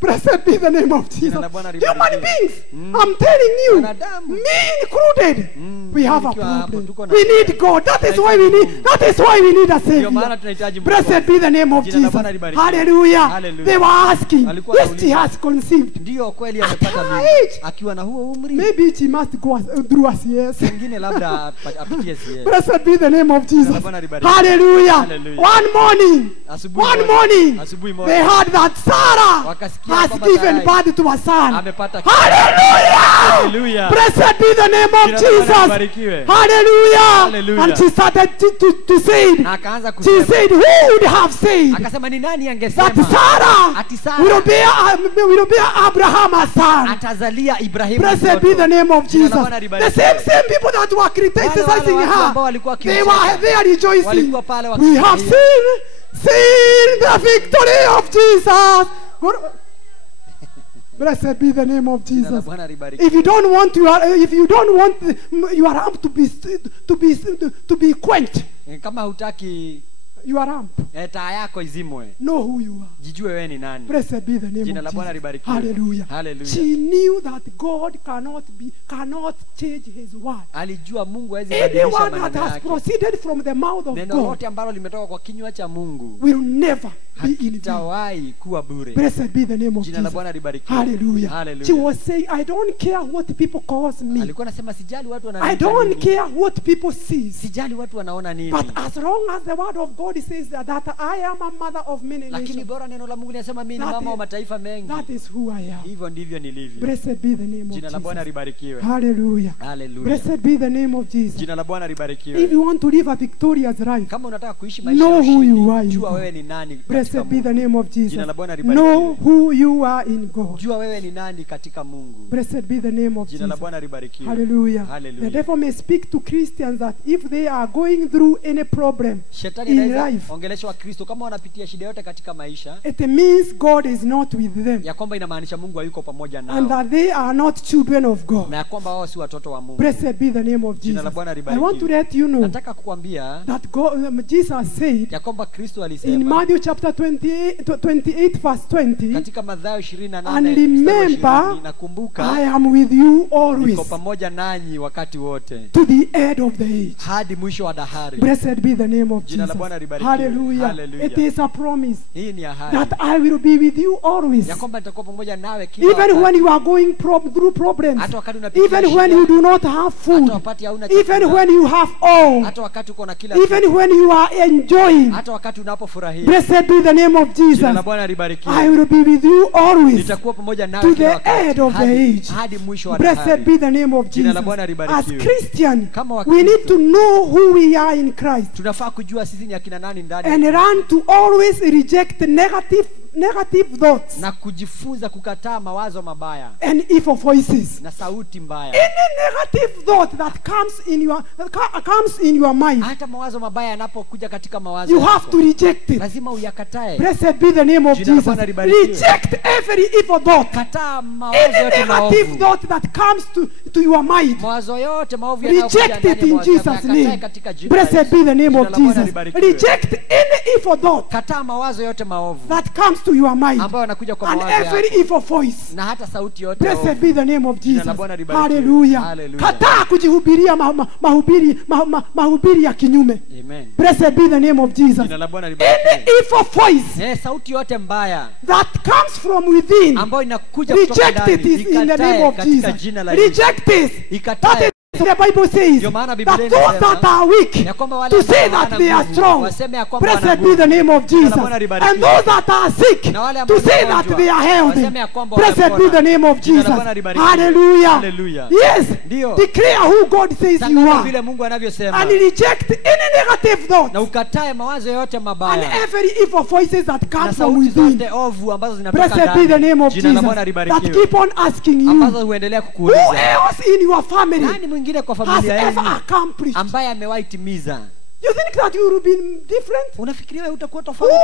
Blessed be the name of Jesus. Jina la Bwana libarikiwe. Human beings, I'm telling you, Wanadamu. me included, we have a Tukiwa hapo, problem. tuko na We need God. That is why we need. That is why we need a Ndio maana savior. tunahitaji Mungu. Blessed be the name of Jina la Jesus. Bwana libarikiwe. Hallelujah. Hallelujah. They were asking, Walikuwa yes, she wanauliza. has conceived. Ndio kweli At amepata her mimba age. akiwa na huo umri. Maybe she must go through us, yes. Pengine labda apitie sie. Blessed be the name of Jina la Jesus. Bwana libarikiwe. Hallelujah. Hallelujah. One morning, Asubuhi one moja. morning, Asubuhi moja. they heard that Sarah Wakasikia has kwamba given Sarai birth to a son. amepata Hallelujah. Hallelujah. Blessed be the name of Jina la Bwana Jesus. libarikiwe. Hallelujah. Hallelujah. And she started to say, Na akaanza she kusema, said, who would have said akasema ni nani that angesema Sarah ati Sara will bear Abraham a son? atazalia Ibrahimu Blessed be the mtoto? name of Jina la Jesus. Bwana The libarikiwe. same people that were criticizing watu her, ambao walikuwa they were wakimcheka. there rejoicing. Walikuwa pale We have wakifurahia. seen the victory of Jesus. Blessed be the name of Jina la Jesus. Bwana libarikiwe. If you don't want your lamp to be quenched, Kama hutaki your lamp, taa yako izimwe, know who you are. jijue wewe ni nani. Blessed be the name Jina of la Bwana Jesus. libarikiwe. Hallelujah. Hallelujah. She knew that God cannot change his word. Alijua Mungu hawezi badilisha Anyone that maneno has yake. proceeded from the mouth of Neno God lote ambalo limetoka kwa kinywa cha Mungu will never be in vain. hakitawahi kuwa bure. Blessed be the name of Jina la Jesus. Bwana libarikiwe. Hallelujah. Hallelujah. She was saying, I don't care what people calls me. Alikuwa anasema sijali watu I wanaona don't nini. care what people see. Sijali watu wanaona nini. But as long as the word of God says that I am a mother of many Lakini nations, bora neno la Mungu linasema mimi ni That mama wa is- mataifa mengi. that is who I am. Hivyo ndivyo nilivyo. Blessed be the name Jina of la Bwana Jesus. libarikiwe. Hallelujah. Hallelujah. Blessed be the name of Jesus. Jina la Bwana If libarikiwe. you want to live a victorious life, Kama unataka kuishi maisha know ya who you are ushindi, in jua God. wewe ni nani katika Blessed be the Mungu. name of Jesus. Jina la Bwana libarikiwe. Know who you are in God. Jua wewe ni nani katika Mungu. Blessed be the name of Jina la Jesus. Bwana libarikiwe. Hallelujah. Hallelujah. The devil may speak to Christians that if they are going through any problem Shetani in anaweza life, ongelesha Wakristo kama wanapitia shida yote katika maisha, it means God is not with them ya kwamba inamaanisha Mungu hayuko pamoja and nao, that they are not children of God. na ya kwamba wao si watoto wa Mungu. Blessed be the name of Jina la Jesus. Bwana I libarikiwe. want to let you know Nataka kukwambia that Jesus said ya kwamba Kristo in alisema Matthew chapter 28 verse 20, katika Mathayo 28 and mstari wa remember, 20, nakumbuka I am with you always niko pamoja nanyi wakati wote to the end of the age. hadi mwisho wa dahari. Blessed be the name of Jina la Jesus. Bwana libarikiwe. Hallelujah. Hallelujah. It is a promise Hii ni ahadi that I will be with you always. ya kwamba nitakuwa pamoja nawe kila Even when wakati. you are going through problems, Hata wakati unapitia even shida, when you do not have food, hata wakati hauna even chakula, when you have all, hata wakati uko na kila even kitu, when you are enjoying. hata wakati unapofurahia. Blessed be the name of Jina la Jesus. Bwana I libarikiwe. will be with you always Nitakuwa pamoja nawe to kila the wakati end of the age. hadi mwisho wa Blessed dahari. be the name of Jina la Jesus. Bwana As libarikiwe. Christian, Kama we Wakristo, need to know who we are in Christ tunafaa kujua sisi ni akina nani ndani and learn to always reject negative negative thoughts na kujifunza kukataa mawazo mabaya and evil voices. na sauti mbaya. Any negative thought that comes in your mind, Hata mawazo mabaya yanapokuja katika mawazo you yako, have to reject it. lazima uyakatae. Blessed be the name of Jina la Jesus. Bwana libarikiwe. Reject every evil thought. Kataa mawazo Any yote negative maovu. thought that comes to your mind, Mawazo yote maovu yanayokuja reject ndani it ya in mawazo yako, Jesus' yakatae name. katika jina la Blessed Yesu. be the name Jina of la Bwana Jesus. libarikiwe. Reject any evil thought Kataa mawazo yote maovu that comes to your mind ambayo yanakuja kwa and mawazo every yako, evil voice. na hata sauti yote Blessed ovu. be the name of Jina la Jesus. Bwana libarikiwe. Hallelujah. Hallelujah. Kataa kujihubiria mahubiri ya kinyume. Amen. Blessed be the name of Jesus. Jina la Bwana Any libarikiwe. evil voice Sauti yote mbaya that comes from within, ambayo inakuja kutoka reject it ndani, in the name of katika Jesus. jina la Yesu. Reject it. Ikatae. That is the Bible says Ndio maana Biblia that those inasema that are weak ya kwamba wale to say ambao that hawana they are nguvu, strong. waseme ya kwamba wana Blessed be nguvu. the name of Jina la Jesus. Bwana libarikiwe. And those that are sick Na wale ambao to say wagonjwa, that they are healthy. waseme ya kwamba Blessed be wamepona. the name of Jina la Jesus. Bwana libarikiwe. Hallelujah. Hallelujah. Yes. Ndio. Declare who God says you Tangaza vile are Mungu anavyosema, and reject any negative thoughts na ukatae mawazo yote and mabaya every evil voices that na come from sauti within. zote ovu ambazo zinatoka Blessed be the name ndani. of Jina la Bwana Jesus that libarikiwe. keep on asking you, Ambazo huendelea who kukuuliza, else in your family nani mwingine kwa has familia ever yenu accomplished? ambaye amewahi timiza? You think that you will be different? Unafikiria wewe utakuwa Who tofauti?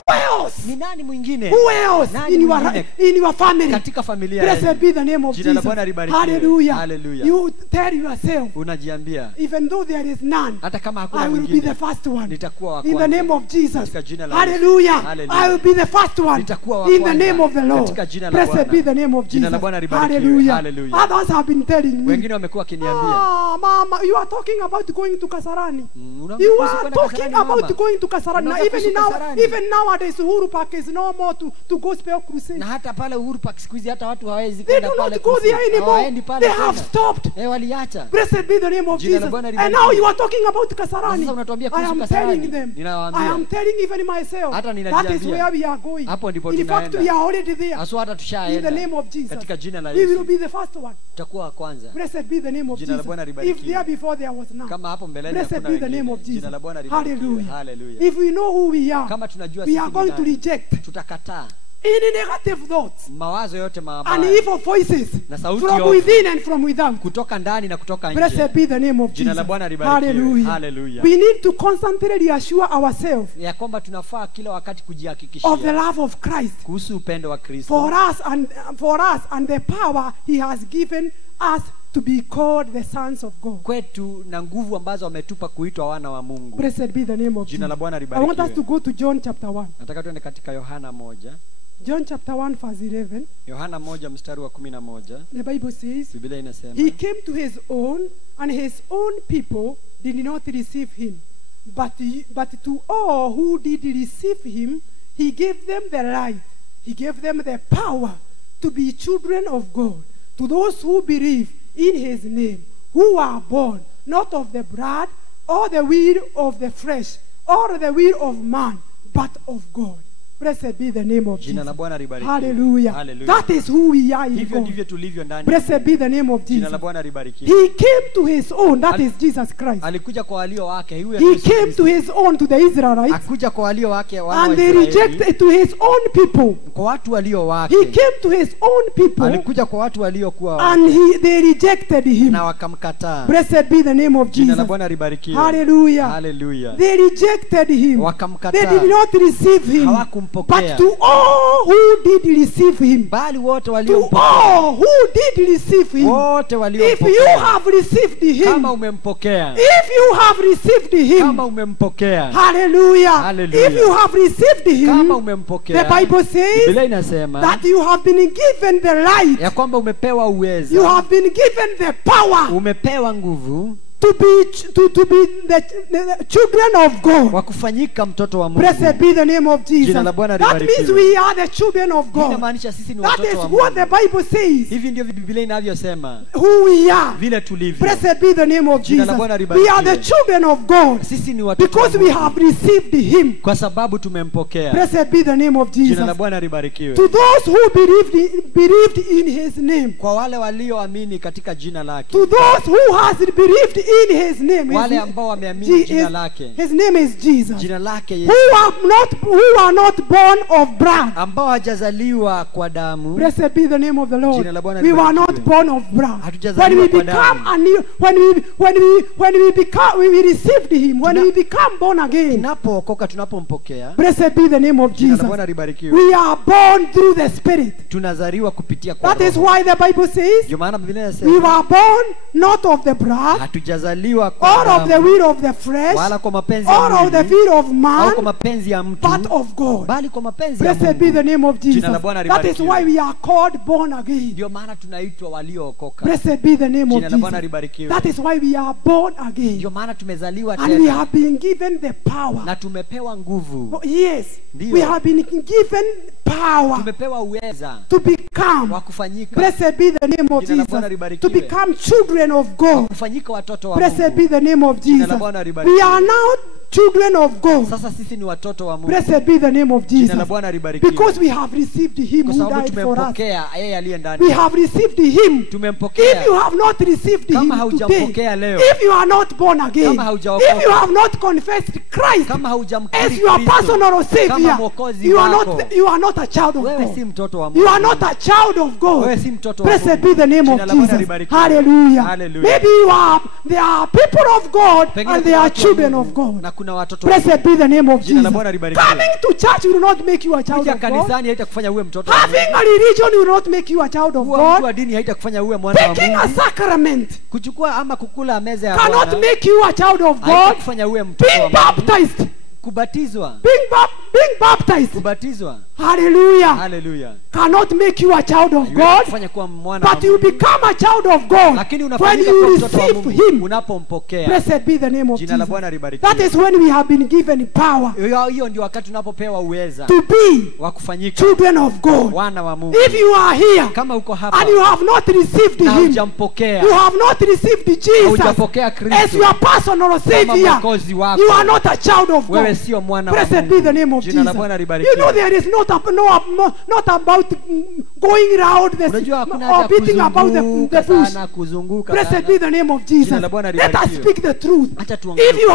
else? Ni nani mwingine Who else Nani in mwingine your family? katika familia Blessed yenu? be the name of Jina la Jesus. Bwana libarikiwe. Hallelujah. Hallelujah. You tell yourself, Unajiambia, even though there is none, hata kama I hakuna will be mwingine, the first one. nitakuwa wa In the kwanza. name of Jesus. Katika jina la Yesu. Hallelujah. Hallelujah. I will be the first one. Nitakuwa wa In the kwanza. name of the Lord. Katika jina la Blessed Bwana. be the name of Jina la Jesus. Bwana libarikiwe. Hallelujah. Hallelujah. Others have been telling me, Wengine wamekuwa wakiniambia, Mama, you are talking about going to Kasarani. unaambia You kuhusu are kwenda talking Kasarani, about mama. going to Kasarani. Now, Unaenda kuhusu Kasarani. even nowadays, Uhuru Park is no more to gospel crusade. na hata pale Uhuru Park siku hizi hata watu hawawezi They kwenda do pale not go there kusi- anymore. hawaendi pale They have tena. stopped. Waliacha. Blessed be the name of Jina la Jesus. Bwana And libarikiwe. now you are talking about Kasarani. Sasa unatuambia I kuhusu am Kasarani. telling them. Ninawaambia. I am telling even myself. Hata That is ninajiambia. where we are going. Hapo ndipo In fact, tunaenda. we are already there. Haswa hata In the tushaenda name of Jesus. katika jina la We will Yesu. be the first one. Tutakuwa wa kwanza. Blessed be the name of Jina la Jesus. Bwana If libarikiwe. there before there was none. Kama hapo mbeleni Blessed hakuna be the name wengine. of Jesus. Jina la Bwana libarikiwe. Hallelujah. Hallelujah. If we know who we are, Kama tunajua we sisi are ni going to nani, reject tutakataa any negative thoughts mawazo yote and mabaya evil voices na sauti from ovu within and from without. kutoka ndani na kutoka Blessed nje. be the name of Jina la Jesus. Bwana libarikiwe. Hallelujah. Hallelujah. We need to constantly reassure ourselves Ya kwamba tunafaa kila wakati of the kujihakikishia love of Christ kuhusu upendo wa Kristo for us and the power He has given us to be called the sons of God. kwetu na nguvu ambazo ametupa kuitwa wana wa Mungu. Blessed be the name of Jina la Jesus. Bwana I want us libarikiwe. to go to John chapter 1. Nataka tuende katika Yohana 1. John chapter 1 verse 11. Yohana 1 mstari wa 11. The Bible says, Biblia inasema, He came to His own, and His own people did not receive Him. But to all who did receive Him, He gave them the right. He gave them the power to be children of God. To those who believe in His name, who are born not of the blood, or the will of the flesh, or the will of man, but of God. Blessed be the name of Jina la Jesus. Bwana libarikiwe. Hallelujah. Hallelujah. That is who we are in Hivyo God. ndivyo tulivyo ndani. Blessed be the name of Jina la Jesus. Bwana libarikiwe. He came to His own, that is Jesus Christ. Alikuja kwa walio wake, huyo He Yesu came Kristo. to His own, to the Israelites, Akuja kwa walio wake wana wa and they Israeli. rejected to His own people. Kwa watu walio wake. He came to His own people, Alikuja kwa watu waliokuwa and they rejected Him. na wakamkataa. Blessed be the name of Jina la Jesus. Bwana libarikiwe. Hallelujah. Hallelujah. They rejected Him. Wakamkataa. They did not receive Him. Hawakumpokea. But to all who did receive Him, Bali wote to waliompokea. all who did receive Him, Wote if you waliompokea. have received Him, Kama umempokea. if you have received Him, Kama umempokea. hallelujah. Hallelujah. If you have received Him, Kama the umempokea. Bible says Biblia inasema that you have been given the right, ya kwamba umepewa you uwezo. have been given the power Umepewa nguvu to be the children of God. wa kufanyika mtoto wa Mungu. Blessed be the name of Jesus. Jina la Bwana That libarikiwe. means we are the children of Hii God. inamaanisha sisi ni That watoto is wa what the Mungu. Bible says, Hivi ndio Biblia inavyosema who we are. vile tulivyo. Blessed be the name of Jina la Jesus. Bwana We libarikiwe. are the children of God Sisi ni watoto wa because we Mungu. have received Him. Kwa sababu tumempokea. Blessed be the name of Jina la Jesus. Bwana libarikiwe. To those who believed in His name, Kwa wale walioamini katika jina lake. to those who has believed in his name. wale ambao wameamini jina lake. His name is Jesus. Jina lake Yesu. Who are not born of blood. Ambao hajazaliwa kwa damu. Blessed be the name of the Lord. Jina la Bwana We were libarikiwe. not born of blood. Hatujazaliwa When we kwa become damu. a new, when we received him, when we become born again. Tunapookoka, tunapompokea. Blessed be the name of Jina la Jesus. Bwana libarikiwe. We are born through the Spirit. Tunazaliwa kupitia kwa That is Roho. why the Bible says, Ndio maana Biblia we inasema were born not of the blood, hatujazaliwa kwa or of the damu, will of the flesh, wala kwa mapenzi ya or of the mwili, will of au man, kwa mapenzi ya mtu, but of God. bali kwa mapenzi ya Blessed be Mungu. the name of Jesus. Jina la Bwana That is libarikiwe. why we are called born again. Ndio maana tunaitwa waliookoka. Blessed be the name of Jina la Bwana Jesus. libarikiwe. That is why we are born again. Ndio maana tumezaliwa And we tena have been given the power. na tumepewa nguvu. Oh, yes, Ndio. we have been given power Tumepewa uweza to become. wa kufanyika, Blessed be the name of Jina la Bwana Jesus. libarikiwe. To become children of wa God. kufanyika watoto wa Blessed be Mungu. the name of Jina la Jesus. Bwana libarikiwe. We are now children of God. Sasa sisi ni watoto wa Mungu. Blessed be the name of Jina Jesus. la Bwana libarikiwe. Because we have received him Kwa who sababu died for us. tumempokea yeye aliye ndani. We have received him. Tumempokea. If you have not received Kama him haujampokea today, leo, if you are not born again, kama haujaokoka, if you have not confessed Christ kama haujamkiri as your Kristo personal kama Savior, mwokozi you are wako, not a child of wewe si God. mtoto wa Mungu. You are not a child of God. Wewe si mtoto wa Blessed Mungu. be the name Jina of la Bwana Jesus. libarikiwe. Hallelujah. Hallelujah. Maybe there are people of God Pengine and they kuna are watu wa children Mungu of God. na kuna watoto wa Blessed be the name of Jina la Jesus. Bwana libarikiwe. Coming to church will not make you a child Kuja of God. kanisani haitakufanya uwe mtoto wa Mungu. Having a religion will not make you a child of Kuwa mtu God. wa dini haitakufanya uwe mwana wa Taking a Mungu. sacrament Kuchukua ama kukula meza ya cannot Bwana make you a child of God. haitakufanya uwe mtoto wa Being Mungu. baptized, Kubatizwa, being baptized, kubatizwa, hallelujah, haleluya, cannot make you a child of God. kufanya kuwa mwana wa But you Mungu. become a child of God Lakini when unafanyika you kuwa mtoto wa receive Mungu him. unapompokea. Blessed be the name of Jina la Bwana Jesus. libarikiwe. That is when we have been given power Hiyo ndio wakati tunapopewa uweza to be wa kufanyika children of God. wana wa Mungu. If you are here Kama uko hapa and you have not received na him, hujampokea, you have not received Jesus haujapokea Kristo as your personal Savior, mwokozi wako, you are not a child of wewe God. sio mwana wa Blessed be Mungu. the name of Jina la Jesus. Bwana You libarikiwe. know there is not about going around Unajua hakuna or haja beating about the kuzunguka bush. sana, kuzunguka Blessed sana. be the name of Jesus. Jina la Bwana Let us libarikiwe. speak the truth. Acha tuongee If you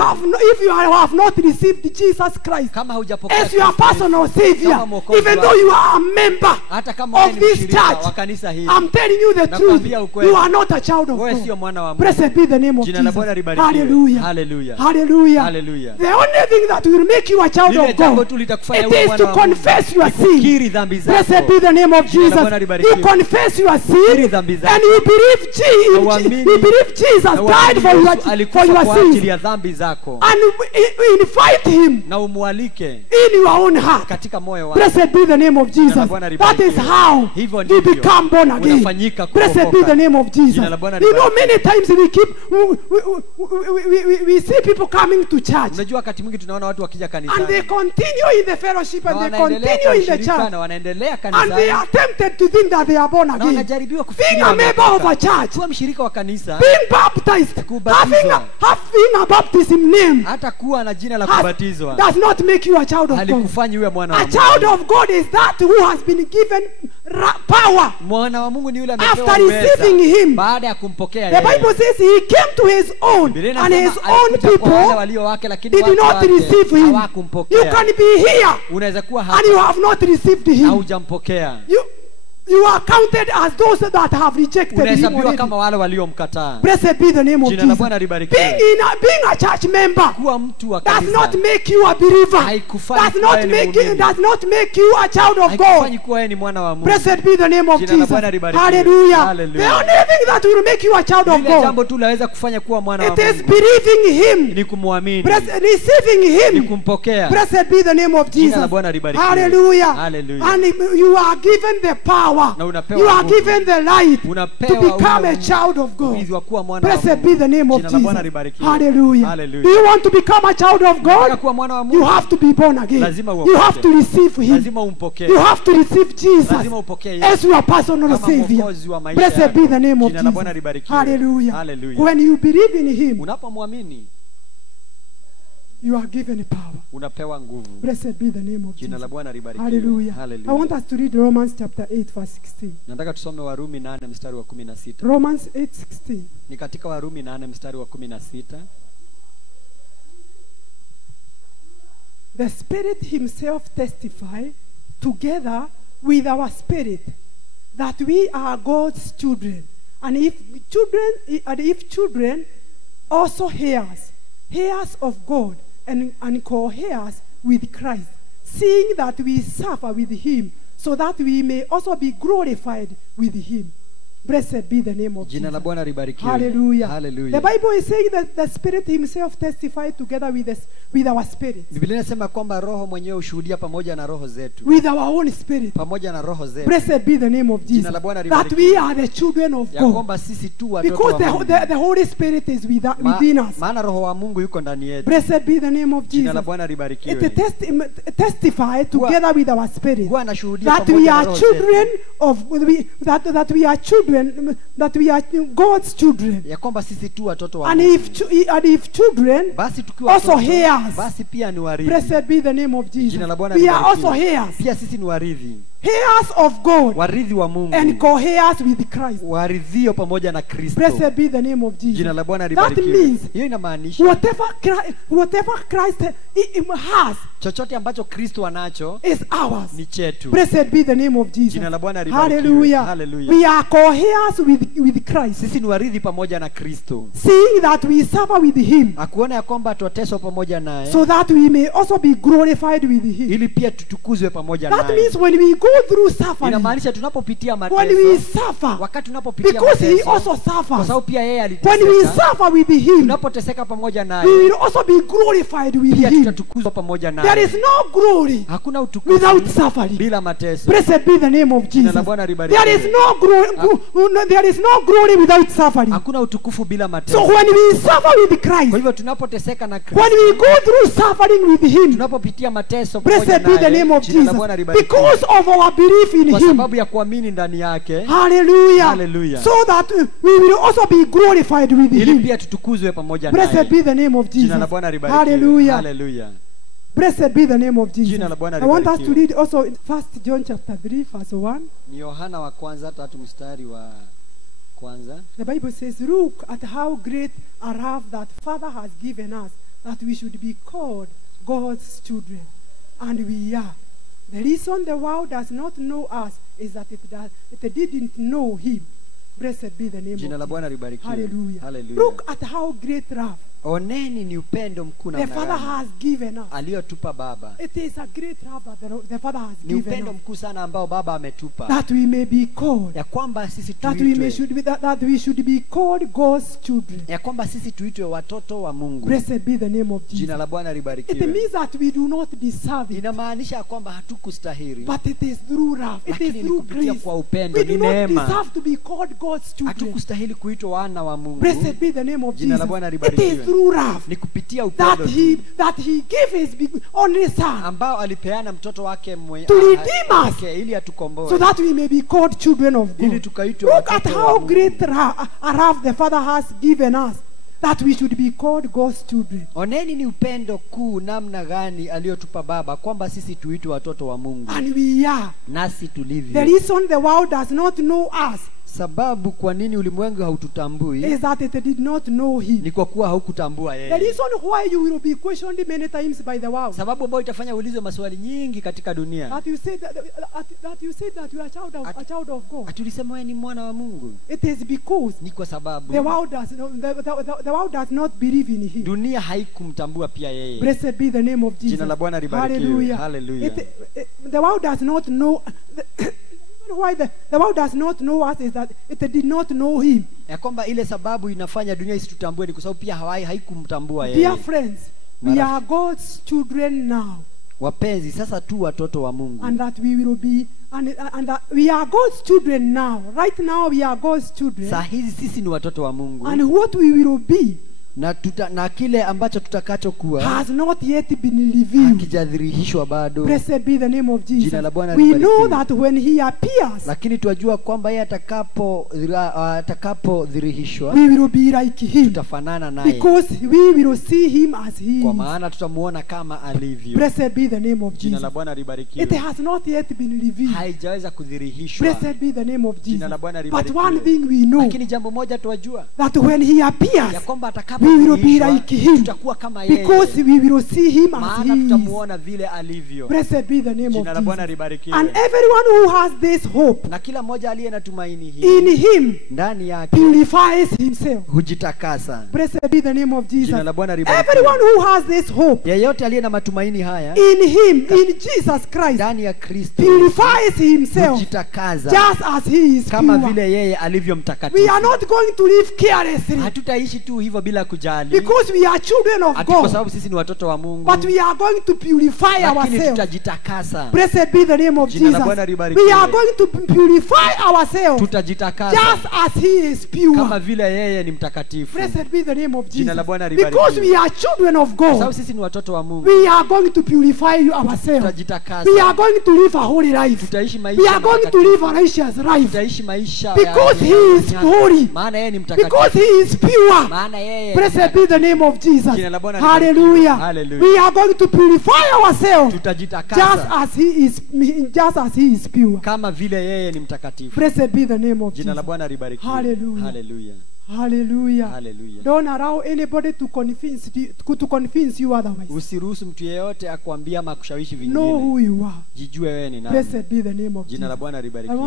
have not received Jesus Christ Kama haujapokea as your Kristo personal Savior, kama mwokozi even wako, though you are a member hata kama wewe of ni this mshirika church, wa kanisa hili, I'm telling you the truth. nakwambia ukweli. You are not a child of wewe sio God. mwana wa Mungu. Blessed be the name of Jina la Bwana Jesus. libarikiwe. Hallelujah. Hallelujah. Hallelujah. Hallelujah. The only thing that will make you a child Lile of jambo God, tu litakufanya it uwe is mwana to wa Mungu. confess your Ni sin. kukiri dhambi zako. Blessed be the name of Jina la Jesus. Bwana libarikiwe. You confess your Kukiri sin dhambi zako. and you believe Na uamini- Jesus na died uamini for Yesu your alikufa kwa sins, ajili ya dhambi zako, and invite him na umwalike in your own heart. katika moyo wako. Blessed be the name of Jina Jesus. la Bwana That libarikiwe. is how Hivyo you ndivyo become born again. unafanyika Blessed be kuokoka. the name of Jesus. Jina la Bwana You know, libarikiwe. many times we see people coming to church Unajua wakati mwingi tunaona watu wakija and they kanisani continue in the fellowship na and they wanaendelea continue kwa in the ushirika church na wanaendelea and they kanisani are tempted to think that they are born na again. wanajaribiwa Being kufikiria a member of a wameokoka. church, Kuwa mshirika wa kanisa, being baptized, Kubatizwa. having a baptism name hata kuwa na jina la has- kubatizwa does not make you a child of God. halikufanyi uwe mwana wa A Mungu. child of God is that who has been given power Mwana wa Mungu ni yule amepewa after receiving uweza him. baada ya kumpokea The yeye. Bible says he came to his own, Biblia and his inasema own alikuja kwa wale people walio wake, lakini did watu not wake receive him. You hawakumpokea. can be here Unaweza kuwa and you hapa have not received na him. hujampokea. You are counted as those that have rejected him Unahesabiwa already. kama wale waliomkataa. Blessed be the name of Jina la Jesus. Bwana libarikiwe. Being a church member Kuwa mtu wa does kanisa not make you a believer. haikufanyi Does kuwa not ni make muumini. does not make you a child of haikufanyi God. kuwa yeye ni mwana wa Mungu. Blessed be the name of Jina la Jesus. Bwana libarikiwe. Hallelujah. Hallelujah. The only thing that will make you a child of Lile God, jambo tu laweza kufanya kuwa mwana wa it is Mungu believing him, ni kumwamini, receiving ni him. kumpokea. Blessed be the name of Jina la Jesus. Bwana libarikiwe. Hallelujah. Hallelujah. And you are given the power. Na unapewa You are nguvu. given the light to Unapewa become ule a child of God. ujuzi wa kuwa mwana wa Blessed Mungu. be the name of Jina la Bwana Jesus. libarikiwe. Hallelujah. Hallelujah. Do you want to become a child of Unataka God? kuwa mwana wa You Mungu, have to be born again. lazima You uokoke. have to receive him. lazima umpokee. You have to receive Jesus Lazima upokee Yesu as your personal kama Savior. mwokozi wa maisha Blessed yako. be the name of Jina la Bwana Jesus. libarikiwe. Hallelujah. Hallelujah. When you believe in him, Unapomwamini You are given power. unapewa nguvu. Blessed be the name of Jina la Jesus. Bwana libarikiwe. Hallelujah. I Hallelujah. want us to read Romans chapter 8 verse 16. Nataka tusome Warumi 8 mstari wa 16. Romans 8:16. Ni katika Warumi 8 mstari wa 16. The Spirit himself testify together with our spirit that we are God's children. And if children also heirs of God and co-heirs with Christ, seeing that we suffer with him, so that we may also be glorified with him. Blessed be the name of Jina la Jesus. Bwana libarikiwe. Hallelujah. Hallelujah. The Bible is saying that the Spirit himself testified together with our spirit. Biblia inasema kwamba Roho mwenyewe ushuhudia pamoja na roho zetu. With our own spirit. Pamoja na roho zetu. Blessed be the name of Jesus. Jina la Bwana That libarikiwe. we are the children of Ya God. kwamba sisi tu watoto Because wa Mungu. the Holy Spirit is within us. Maana roho wa Mungu yuko ndani yetu. Blessed be the name of Jina Jesus. la Bwana libarikiwe. It testify together with our spirit Huwa anashuhudia that pamoja we na are roho children zetu. of that we are children, that we are God's children. Ya kwamba sisi tu watoto wa And Mungu. if children, Basi tukiwa also watoto, heirs. basi pia ni warithi. Blessed be the name of Jesus. Jina la Bwana We are libarikiwe. also heirs. Pia sisi ni warithi. Heirs of God Warithi wa Mungu. and co-heirs with Christ. Warithio pamoja na Kristo. Blessed be the name of Jesus. Jina la Bwana That libarikiwe. means Hiyo inamaanisha whatever Christ has chochote ambacho Kristo anacho is ours. ni chetu. Blessed be the name of Jesus. Jina la Bwana libarikiwe. Hallelujah. Hallelujah. We are co-heirs with Christ. Sisi ni warithi pamoja na Kristo. Seeing that we suffer with him, Akuona ya kwamba tutateswa pamoja naye so that we may also be glorified with him. ili pia tutukuzwe pamoja That naye. means when we go through suffering, Inamaanisha tunapopitia when we mateso, suffer, wakati tunapopitia because he mateso, also kwa suffers, sababu pia yeye when we aliteseka, suffer with him, tunapoteseka pamoja we naye will also be glorified with pia him. tutatukuzwa pamoja There is naye. no glory Hakuna utukufu without suffering. bila mateso. Blessed be the name of Jina Jesus. la Bwana libarikiwe. There is no glory without suffering. Hakuna utukufu bila So mateso. when we suffer with Kwa Christ, hivyo tunapoteseka na when Kristo, we go through suffering with him, tunapopitia mateso pamoja blessed be the name naye, of jina la Bwana Jesus, libarikiwe. because of our belief in Kwa him. sababu ya kuamini ndani yake, Hallelujah. Hallelujah. So that we will also be glorified with ili him. pia tutukuzwe pamoja Blessed naye. be the name of Jina la Jesus. Bwana libarikiwe. Hallelujah. Hallelujah. Blessed be the name of Jesus. Jina la Bwana I want us to libarikiwe. read also in 1 John chapter 3 verse 1. Ni Yohana wa kwanza 3 mstari wa kwanza. The Bible says, look at how great a love that Father has given us, that we should be called God's children. And we are. The reason the world does not know us is that it didn't know him. Blessed be the name Jina la of Bwana Jesus. libarikiwe. Hallelujah. Hallelujah. Look at how great love Oneni ni upendo mkuu the na Father gani has given us. aliyotupa Baba. It is a great love that the Father has Ni given upendo us, mkuu sana ambao Baba ametupa, that we may be called, ya kwamba sisi that we tuitwe, should be called God's children. ya kwamba sisi tuitwe watoto wa Mungu. Blessed be the name of Jesus. Jina la Bwana It libarikiwe. means that we do not deserve it, Inamaanisha kwamba hatukustahili, but it is through love. It lakini is ni through kupitia grace. kwa upendo, We ni do not neema. deserve to be called God's children. Hatukustahili kuitwa wana wa Mungu. Blessed be the name of Jina la Jesus. Bwana It libarikiwe. is through love Ni kupitia that upendo he gave his only son, ambao alipeana mtoto wake To redeem us, ili atukomboe, so that we may be called children of ili God. tukaitwe Look at watoto wa how Mungu. great a love the Father has given us, that we should be called God's children. Oneni ni upendo kuu namna gani aliyotupa Baba kwamba sisi tuitwe watoto wa Mungu, And we are. nasi The tulivyo. reason the world does not know us Sababu kwa nini ulimwengu haututambui is that it did not know him. ni kwa kuwa haukutambua The yeye. reason why you will be questioned many times by the world, Sababu ambayo itafanya uulizwe maswali nyingi katika dunia. that you say that you are a child of God, Atulisema wewe ni mwana wa Mungu, it is because ni kwa sababu the world does not believe in him. dunia haikumtambua pia yeye. Blessed be the name of Jesus. Jina la Bwana libarikiwe. Hallelujah. Hallelujah. The world does not know. Why the world does not know us is that it did not know him. Ya kwamba ile sababu inafanya dunia isitutambue ni kwa sababu pia haikumtambua yeye. Dear friends, we are God's children now, Wapenzi, sasa tu watoto wa Mungu. and that we will be, and that we are God's children now. Right now, we are God's children, Saa hizi sisi ni watoto wa Mungu. and what we will be na kile ambacho tutakachokuwa has not yet been revealed. hakijadhihirishwa bado. Blessed be the name of Jesus. Jina la Bwana We libarikiwe. know that when he appears, Lakini twajua kwamba yeye atakapodhihirishwa we will be like him, tutafanana naye, because we will see him as he kwa is. maana tutamuona kama alivyo. Blessed be the name of Jina Jesus. la Bwana libarikiwe. It has not yet been revealed. Haijaweza kudhihirishwa. Blessed be the name of Jina la Jesus. Bwana But libarikiwe. one thing we know, Lakini jambo moja twajua, that when he appears, ya kwamba we will be atakapodhihirishwa like him, tutakuwa kama yeye, because we will see him as maana he is. tutamuona vile alivyo. Blessed be the name of Jina la Bwana Jesus. libarikiwe. And everyone who has this hope Na kila mmoja aliye na tumaini in hili him ndani yake purifies himself. hujitakasa. Blessed be the name of Jesus. Jina la Bwana libarikiwe. Everyone who has this hope Yeyote aliye na matumaini haya in him, in Jesus Christ, ndani ya Kristo purifies himself hujitakaza just as he is kama pure. vile yeye alivyo We mtakatifu. are not going to live carelessly, Hatutaishi tu hivyo bila kujali, because we are children of ati kwa God, sababu sisi ni watoto wa Mungu, but we are going to purify lakini ourselves. tutajitakasa. Blessed be the name of Jina la Jesus. Bwana libarikiwe. We are going to purify ourselves Tutajitakasa just as he is kama pure. vile yeye ni mtakatifu. Blessed be the name of Jina Jesus. la Bwana libarikiwe. Because we are children of Kwa sababu God, sisi ni watoto wa Mungu, we are going to purify ourselves. tutajitakasa. We are going to live a holy life. Tutaishi We maisha are going to matakatifu. live a righteous life, Tutaishi maisha because ya he is holy, maana yeye ni because mtakatifu. he is pure. Maana yeye ni Blessed be the name of Jesus. Jina la Bwana libarikiwe. Hallelujah. Hallelujah. We are going to purify ourselves just tutajitakasa as he is pure. kama vile yeye ni mtakatifu. Blessed be the name of Jina la Jesus. Bwana libarikiwe. Hallelujah. Hallelujah. Hallelujah. Hallelujah. Don't allow anybody to convince you otherwise. Usiruhusu mtu yeyote akuambia ama kushawishi Know who vingine. you are. Jijue wewe ni nani. Blessed be the name of Jina la Jesus. Bwana I libarikiwe.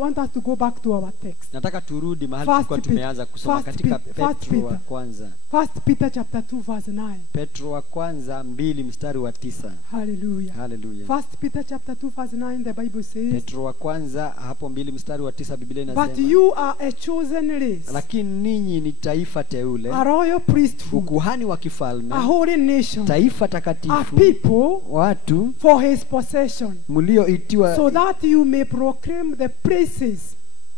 want us to go back to our text. Nataka turudi mahali First tulikuwa Peter. tumeanza kusoma First katika Peter. First Petro wa Peter. kwanza. 1 Peter chapter 2 verse 9. Petro wa kwanza 2 mstari wa 9. Hallelujah. Hallelujah. 1 Peter chapter 2 verse 9, the Bible says, Petro wa kwanza hapo 2 mstari wa 9 Biblia but inasema, you are a chosen race, lakini ninyi ni taifa teule, a royal priesthood, ukuhani wa kifalme, a holy nation, taifa a takatifu, people watu for his possession, mlioitiwa so that you may proclaim the praises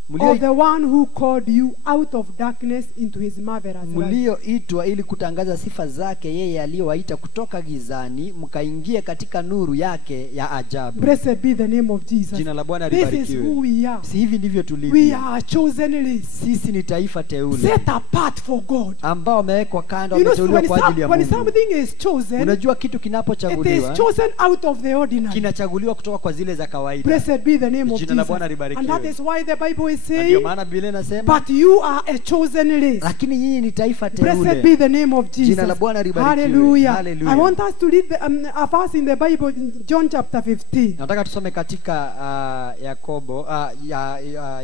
of mlio the one who called you out of darkness into his marvelous light. mlioitwa ili kutangaza sifa zake yeye aliyowaita kutoka gizani mkaingia katika nuru yake ya ajabu. Blessed be the name of Jesus. Jina la Bwana This is libarikiwe. who we are. Si hivi ndivyo We tulivyo. are a chosen race, Sisi ni taifa teule set apart for God. ambao wamewekwa kando, You know, wameteuliwa kwa ajili ya when Mungu. something is chosen, Unajua kitu it is kinapochaguliwa chosen out of the ordinary. kinachaguliwa kutoka kwa zile za kawaida. Blessed be the name of Jina la Jesus. Bwana And libarikiwe. that is why the Bible is Na ndio saying, maana Biblia inasema, but you are a chosen race. lakini nyinyi ni taifa Blessed be teule. the name of Jesus. Jina la Bwana libarikiwe. Hallelujah. Hallelujah. I want us to read a verse in the Bible, in John chapter 15. Nataka tusome katika Yakobo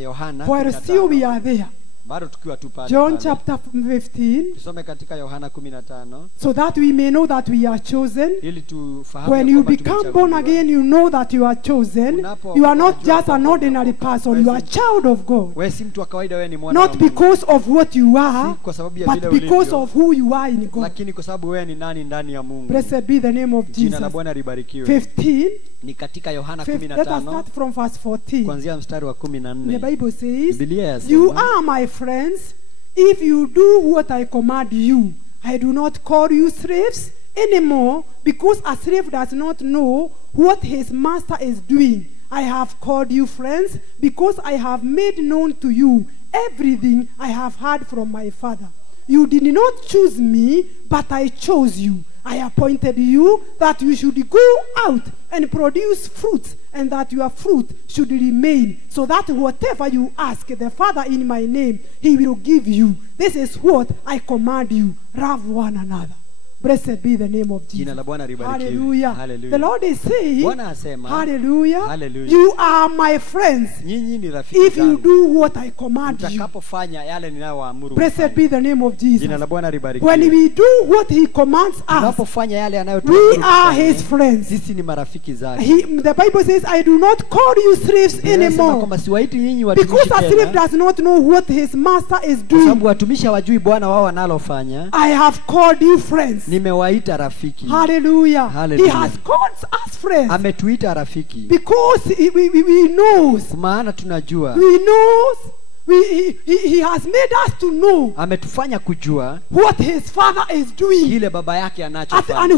Yohana For still we 15. are there. Bado tukiwa tu pale. John pale. chapter 15, Tusome katika Yohana 15 so that we may know that we are chosen. ili tufahamu When ya you kwamba become born tumechaguliwa. again, you know that you are chosen. You are not just an ordinary person. You are a child of God. Wewe si mtu wa kawaida, wewe ni mwana wa Not Mungu. because of what you are, Si kwa sababu ya but vile because ulivyo, of who you are in God. lakini kwa sababu wewe ni nani ndani ya Mungu. Blessed be the name of Jina la Jesus. Bwana libarikiwe. 15, Ni katika Yohana let us 15 start from verse 14. kuanzia mstari wa The 14. Bible says, Biblia you yasema, are my friends if you do what I command you. I do not call you slaves anymore, because a slave does not know what his master is doing. I have called you friends because I have made known to you everything I have heard from my Father. You did not choose me, but I chose you. I appointed you that you should go out and produce fruit, and that your fruit should remain, so that whatever you ask the Father in my name, he will give you. This is what I command you. Love one another. Blessed be the name of Jesus. Jina la Bwana libarikiwe. Hallelujah. Hallelujah. The Lord is saying, Bwana asema, hallelujah, Hallelujah. you are my friends nyinyi ni rafiki if you zangu do what I command you. mtakapofanya yale ninayowaamuru. Blessed be the name of Jesus. Jina la Bwana libarikiwe. When we do what he commands us, Tunapofanya yale we anayotuamuru are kufanya, his friends. sisi ni marafiki zake. The Bible says, I do not call you slaves Anasema anymore, kwamba siwaiti nyinyi watumishi because a slave tena, does not know what his master is kwa doing. sababu watumishi hawajui bwana wao wanalofanya. I have called you friends. Nimewaita rafiki. Hallelujah. Hallelujah. He has called us friends Ametuita rafiki. because we knows, Kwa maana tunajua we knows He has made us to know ametufanya kujua what his father is doing kile baba yake and anachofanya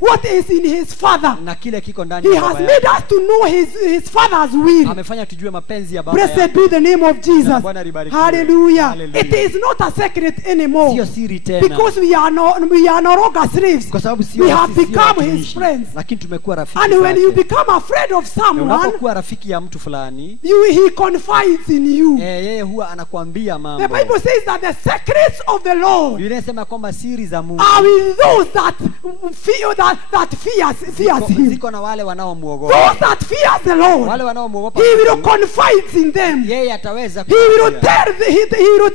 what is in his father. na kile kiko ndani He ya has baba made yake. us to know his father's will. Amefanya tujue mapenzi ya baba Blessed yake. be the name of Jesus. Bwana libarikiwe. Hallelujah. Hallelujah. It is not a secret anymore. Sio siri tena. Because we are no longer slaves. Kwa sababu sio We have sisi become watumishi, his friends. lakini tumekuwa rafiki And when you zake. become afraid of Na someone, unapokuwa rafiki ya mtu fulani, he confides in you. yeye huwa anakuambia The mambo. Bible says that the secrets of the Lord Biblia inasema kwamba siri za Mungu are with those that fears him. ziko na wale wanaomuogopa. Those that fears the Lord, Wale wanaomuogopa he will Mungu, confide in them. yeye ataweza He will kuwaambia.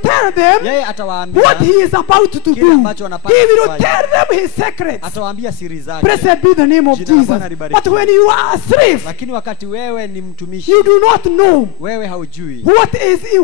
tell them Yeye atawaambia what he is about to kile do. ambacho anapaswa He will kufanya. tell them his secrets. Atawaambia siri zake. Blessed be the name of Jina la Jesus. Bwana libarikiwe. But when you are a slave, Lakini wakati wewe ni mtumishi, you do not know wewe haujui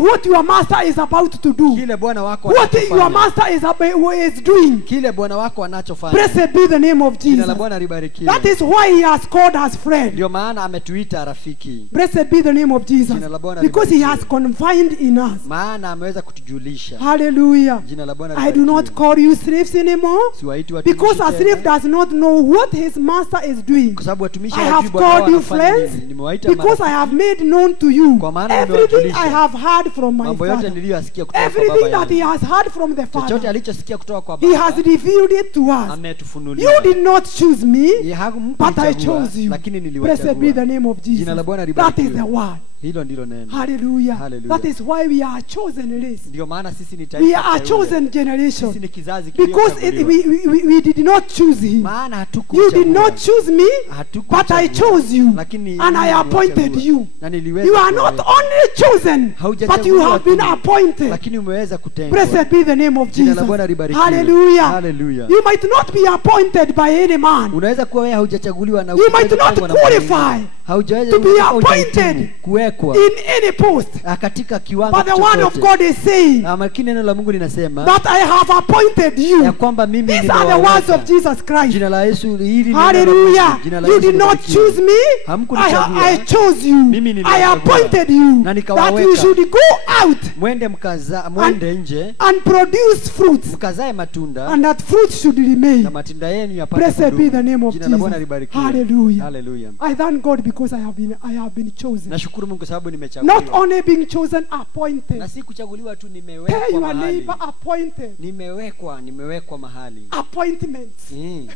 what your master is about to do. kile bwana wako What your anachofanya. master is doing. Kile bwana wako anachofanya. Blessed be the name of Jina la Jesus. Bwana libarikiwe. That is why he has called us friend. Ndio maana ametuita rafiki. Blessed be the name of Jesus. Jina la Bwana Because he has libarikiwe. confined in us. Maana ameweza kutujulisha. Hallelujah. Jina la Bwana I do not libarikiwe. call you slaves anymore. Siwaiti watumishi Because a slave tena. does not know what his master is doing. Kwa sababu watumishi I hawajui have bwana wao called you anafanya friends nini. Nimewaita because I marafiki. have made known to you Kwa maana everything nimewajulisha. I have heard from my Mambo yote father. niliyoyasikia kutoka kwa Everything baba that he yangu. has heard from the Chochote Father, alichosikia kutoka kwa he has baba revealed it to us. ametufunulia. You did not choose me, Yeye hakumpa but I kuchagua, chose you. lakini Blessed be the niliwachagua. name of Jesus. Jina la Bwana That is libarikiwe. the word. Hilo ndilo neno. Hallelujah. Hallelujah. That is why we are a chosen race. Ndio maana sisi ni We taifa are a teule. chosen Sisi generation. ni kizazi Because kilichochaguliwa. we did not choose him. Maana You hatukuchagua. did not choose me, Hatukuchagua. but I chose you. Lakini And I mimi appointed niliwachagua. you. Na niliweza You are not kuwaweka. only chosen, but you Haujachaguliwa have been tu, appointed. lakini umeweza kutengwa. Blessed be the name of Jina la Jesus. Bwana libarikiwe. Hallelujah. Hallelujah. You might not be appointed by any man. Unaweza kuwa wewe haujachaguliwa na You might hujaweza not kutengwa na Mungu. qualify Haujaweza to be hujaweza appointed kuhitimu, kuwekwa in any post. katika kiwango But the word of chochote. God is saying Lakini neno la Mungu linasema that I have appointed you. ya kwamba mimi These are the words of nimewaweka. Jesus Christ. Jina la Yesu hili neno la Hallelujah. Mungu. Jina la You Yesu did not libarikiwe. choose me. Hamkunichagua. I chose you. Mimi I niliwachagua. appointed you Na that nikawaweka. you should go out Mwende nje and produce fruits, mkazae matunda and that fruit should na remain. matunda yenu yapate Blessed kudumu. be the name of Jina la Bwana Jesus. libarikiwe. Hallelujah. Hallelujah. I thank God because I have been chosen. Nashukuru Mungu sababu Not nimechaguliwa. only being chosen, appointed. Na si kuchaguliwa tu, Tell nimewekwa your mahali. neighbor, appointed. Nimewekwa mahali. Appointments Mm.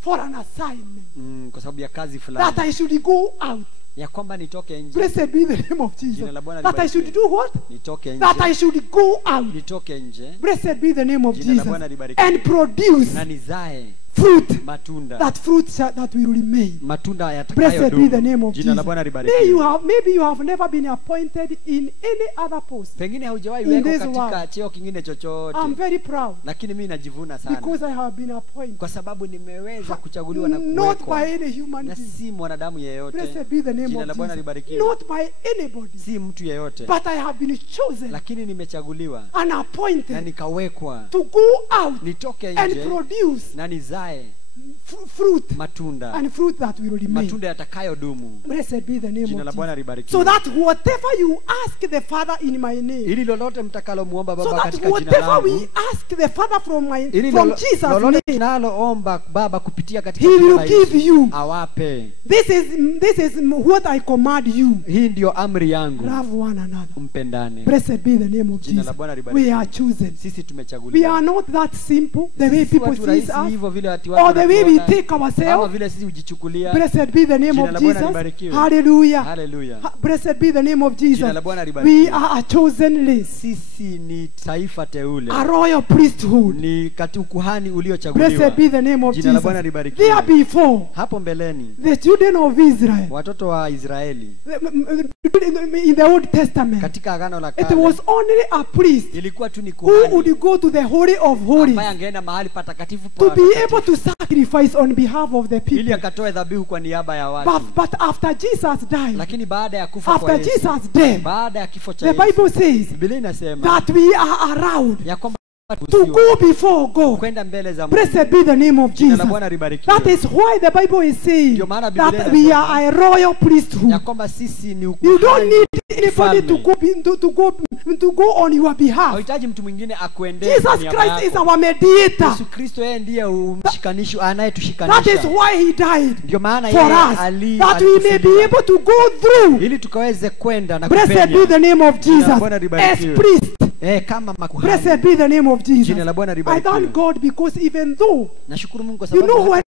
for an assignment. Kwa sababu ya kazi That fulani. I should go out. Ya kwamba nitoke nje. Blessed be the name of Jesus. Jina la Bwana That I libarikiwe. should do what? Nitoke That I nje. should go out. Nitoke nje. Blessed be the name of Jina la Jesus. Bwana libarikiwe. And produce Na nizae fruit. matunda. That fruit that will remain. Matunda Blessed be the name yatakayodumu. of Jina la Jesus. Bwana libarikiwe. Maybe you have never been appointed in any other post. Pengine haujawahi In wekwa this katika world. cheo kingine chochote. I'm very proud Lakini mimi najivuna sana. because I have been appointed. Kwa sababu nimeweza kuchaguliwa na Not kuwekwa. by any human Na being. si mwanadamu yeyote. Blessed be the name Jina of la Bwana Jesus. libarikiwe. Not by anybody. Si mtu yeyote. But I have been chosen Lakini nimechaguliwa and na appointed nikawekwa to go out nitoke and nje produce na nizae fruit matunda. and fruit that will remain. Matunda yatakayodumu. Blessed be the name Jina of la Bwana Jesus. libarikiwe. So that whatever you ask the Father in my name, Ili lolote mtakalomuomba so Baba that katika jina whatever langu. we ask the Father from Ili Jesus' lolote name, tunaloomba Baba kupitia katika He jina will la give Yesu, you. awape. This is what I command you. Hii ndio amri yangu. Love one another. Mpendane. Blessed be the name of Jina la Jesus. Bwana libarikiwe. We are chosen. Sisi We tumechaguliwa. are not that simple, the way Sisi people watu see rahisi us, hivyo vile watu watu or the way we wanatuona, take kama ourselves. vile sisi hujichukulia. Blessed be the name Jina of la Bwana Jesus. libarikiwe. Hallelujah. Hallelujah. Blessed be the name of Jesus. Jina la Bwana libarikiwe. We are a chosen race, Sisi ni taifa teule. a royal priesthood. Ni katika ukuhani uliochaguliwa. Blessed be the name of Jina la Bwana Jesus. libarikiwe. There before, Hapo mbeleni the children of Israel, watoto wa Israeli in the Old Testament, katika agano la it kale was only a priest ilikuwa tu ni who kuhani would go to the Holy of Holies ambaye angeenda mahali patakatifu pa to be watakatifu able to sacrifice on behalf of the ili people. akatoe dhabihu kwa niaba ya watu. But after Jesus died, Lakini baada ya kufa kwa after Yesu, Jesus' death, baada ya kifo cha the Yesu, Bible says Biblia inasema that we are allowed ya kwamba to go before God. kwenda mbele za Mungu. Blessed be the name of Jina la Jesus. Bwana libarikiwe. That is why the Bible is saying Ndio maana Biblia that we inasema are a royal priesthood. ya kwamba sisi ni You don't ukuhani need anybody to go on your behalf. Hauhitaji mtu mwingine akuendee. Jesus Christ is our mediator. Yesu Kristo yeye ndiye umshikanisho That anayetushikanisha. is why he died. Ndio maana For yeye us, that we may be able to go through. ili tukaweze kwenda na Blessed be kupenya the name of Jesus. As priest. kama makuhani. Blessed be the name of Jesus. Jina la Bwana I libarikiwe. thank God because even though, Nashukuru Mungu kwa you know, sababu when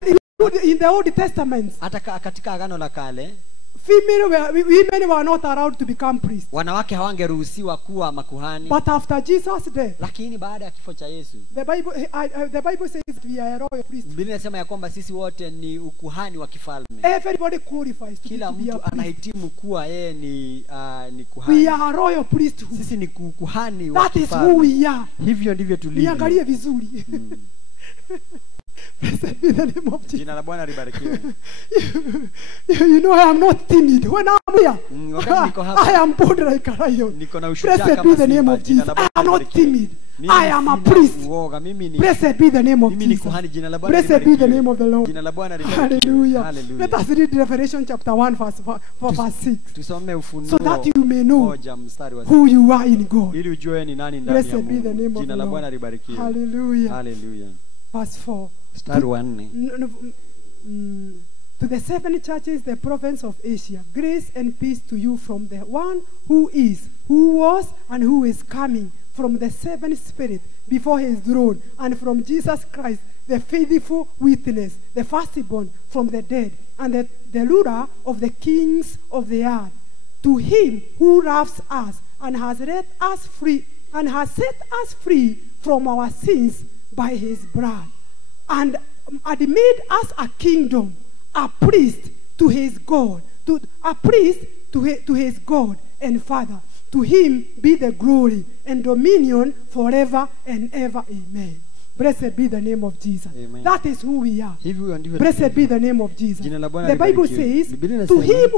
in the Old Testament, hata katika agano la kale women were not allowed to become priests. wanawake hawangeruhusiwa kuwa makuhani. But after Jesus' death, Lakini baada ya kifo cha Yesu, the Bible says we are a royal priest. Biblia inasema ya kwamba sisi wote ni ukuhani wa kifalme. Everybody qualifies to be Kila a mtu priest. anahitimu kuwa yeye ni kuhani. We are a royal priesthood. Sisi ni kuhani wa That is kifalme. who we are. Hivyo ndivyo tulivyo. Niangalie vizuri. Blessed be the name of Jesus. Jina la Bwana libarikiwe. You know, I am not timid. When I'm here, wakati niko hapa, I am bold like a lion. Niko na ushujaa Blessed kama be the name simba. of Jina Jesus. la I Bwana am not libarikiwe. timid. Mimi I am a sina priest. uoga. Mimi ni Blessed be the name of mimi ni Jesus. kuhani. Jina la Bwana Blessed be the libarikiwe. name of the Lord. Jina la Bwana libarikiwe. Hallelujah. Hallelujah. Let us read Revelation chapter 1 verse 6. Tusome Ufunuo So that you may know 1 mstari wa who you are in God. ili ujue ni nani ndani ya Blessed be the Mungu. name of Jina the la Bwana Lord. libarikiwe. Hallelujah. Hallelujah. Verse 4. Mstari wa 4. To the 7 churches, the province of Asia, grace and peace to you from the one who is, who was, and who is coming, from the 7th Spirit before his throne, and from Jesus Christ, the faithful witness, the firstborn from the dead, and the ruler of the kings of the earth. To him who loves us and has set us free, from our sins by his blood, and made us a kingdom, a priest to his God, to his God and Father. To him be the glory and dominion forever and ever. Amen. Blessed be the name of Jesus. Amen. That is who we are. Hivyo ndivyo Blessed be the name of Jesus. Jina la Bwana The Bible libarikiwe. says, Biblia to inasema, him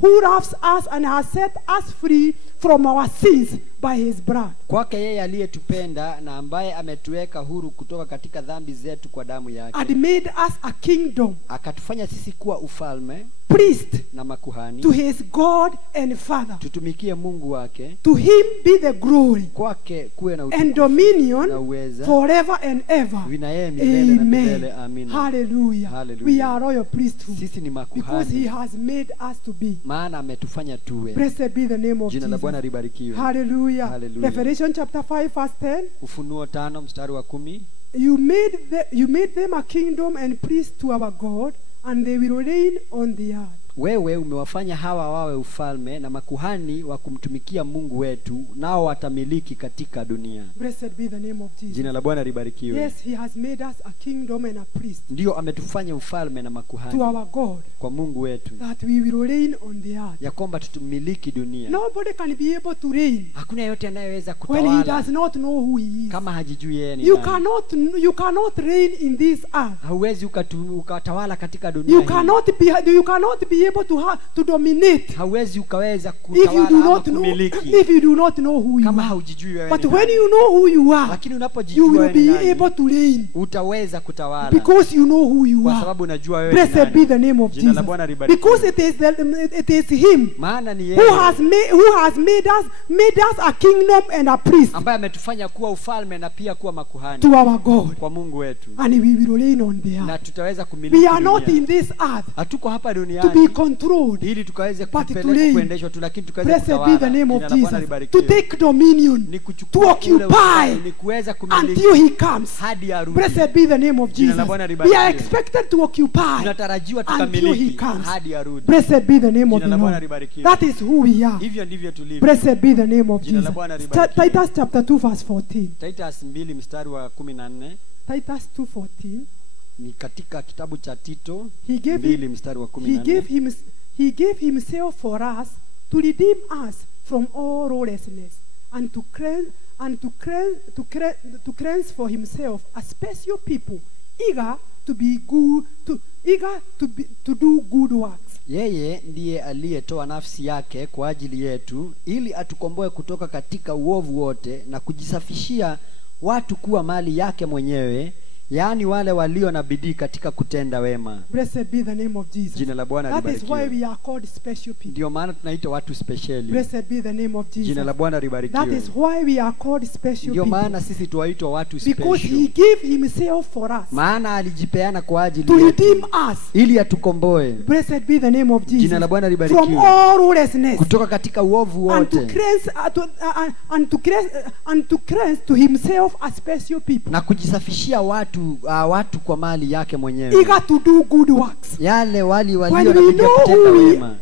who loves us and has set us free from our sins by his blood. kwake yeye aliyetupenda na ambaye ametuweka huru kutoka katika dhambi zetu kwa damu yake, And made us a kingdom, akatufanya sisi kuwa ufalme priest na makuhani, to his God and Father. tutumikie Mungu wake. To him be the glory Kwake kuwe na and utukufu na dominion uweza forever and ever. vina yeye milele na Amen. milele. Amina. Hallelujah. Hallelujah. We are royal priesthood Sisi ni because he makuhani has made us to be. maana ametufanya tuwe. Blessed be the name of Jina la Jesus. Bwana libarikiwe. Hallelujah. Hallelujah. Revelation chapter 5 verse 10. Ufunuo 5 mstari wa 10. You made them a kingdom and priests to our God, and they will reign on the earth. Wewe umewafanya hawa wawe ufalme na makuhani wa kumtumikia Mungu wetu, nao watamiliki katika dunia. Blessed be the name of Jesus. Jina la Bwana libarikiwe. Yes, he has made us a kingdom and a priest Ndio ametufanya ufalme na to makuhani our God, kwa Mungu wetu, that we will reign on the earth. ya kwamba tutumiliki dunia. Nobody can be able to reign Hakuna yeyote anayeweza when he kutawala does not know who he is. kama hajijui yeye ni You nani. cannot reign in this earth. Hauwezi ukatawala katika dunia You hii. cannot be able to dominate Hauwezi ukaweza if kutawala you do ama not know kumiliki if you do not know who you kama are. haujijui wewe But ni when nani. you know who you are, Lakini you unapojijua will wewe ni be nani, able to reign utaweza kutawala because you know who you kwa are. sababu unajua wewe ni Blessed nani. be the name of Jina la Jesus. Bwana libarikiwe. Because it is him Maana ni who yeye has made us a kingdom and a priest ambaye ametufanya kuwa ufalme na pia kuwa makuhani to our God, kwa Mungu wetu, and we will reign on the na earth. tutaweza kumiliki We are not dunia. in this earth Hatuko hapa to be duniani controlled. ili tukaweze But to kupeleka reign. kuendeshwa tu, lakini tukaweze Blessed kutawala. be the name of Jina la Bwana Jesus. libarikiwe. To take dominion, Ni to kuchukua ule occupy ufalme, ni kuweza kumiliki until he comes. hadi arudi. Blessed be the name of Jina Jesus. la Bwana We libarikiwe. are expected to occupy Tunatarajiwa until he tukamiliki comes. hadi arudi. Blessed be the name of Jina the la Bwana Lord. libarikiwe. That is who we are. Hivyo ndivyo tulivyo. Blessed be the name of Jina la Jesus. Bwana libarikiwe. Titus chapter 2 verse 14. Titus 2 mstari wa 14. Titus 2:14. Ni katika kitabu cha Tito He gave 2 mstari wa 14. He gave himself for us to redeem us from all lawlessness and to cleanse for himself a special people eager to do good works. Yeye ndiye aliyetoa nafsi yake kwa ajili yetu ili atukomboe kutoka katika uovu wote na kujisafishia watu kuwa mali yake mwenyewe, yaani wale walio na bidii katika kutenda wema. Blessed be the name of Jesus. Jina la Bwana That is why libarikiwe. we are called special people. Ndio maana tunaitwa watu speciali. Blessed be the name of Jina Jesus. la Bwana That libarikiwe. is why we are called special Ndio people. maana sisi tuwaitwa watu Because special. he gave himself for us Maana alijipeana kwa ajili to yetu redeem us. ili atukomboe Blessed be the name of Jina Jesus. la Bwana From libarikiwe. all lawlessness Kutoka katika uovu and to wote cleanse and to cleanse to himself a special people, na kujisafishia watu kwa mali yake mwenyewe, eager to do good works. yale walio When na we bidii ya know kutenda who wema.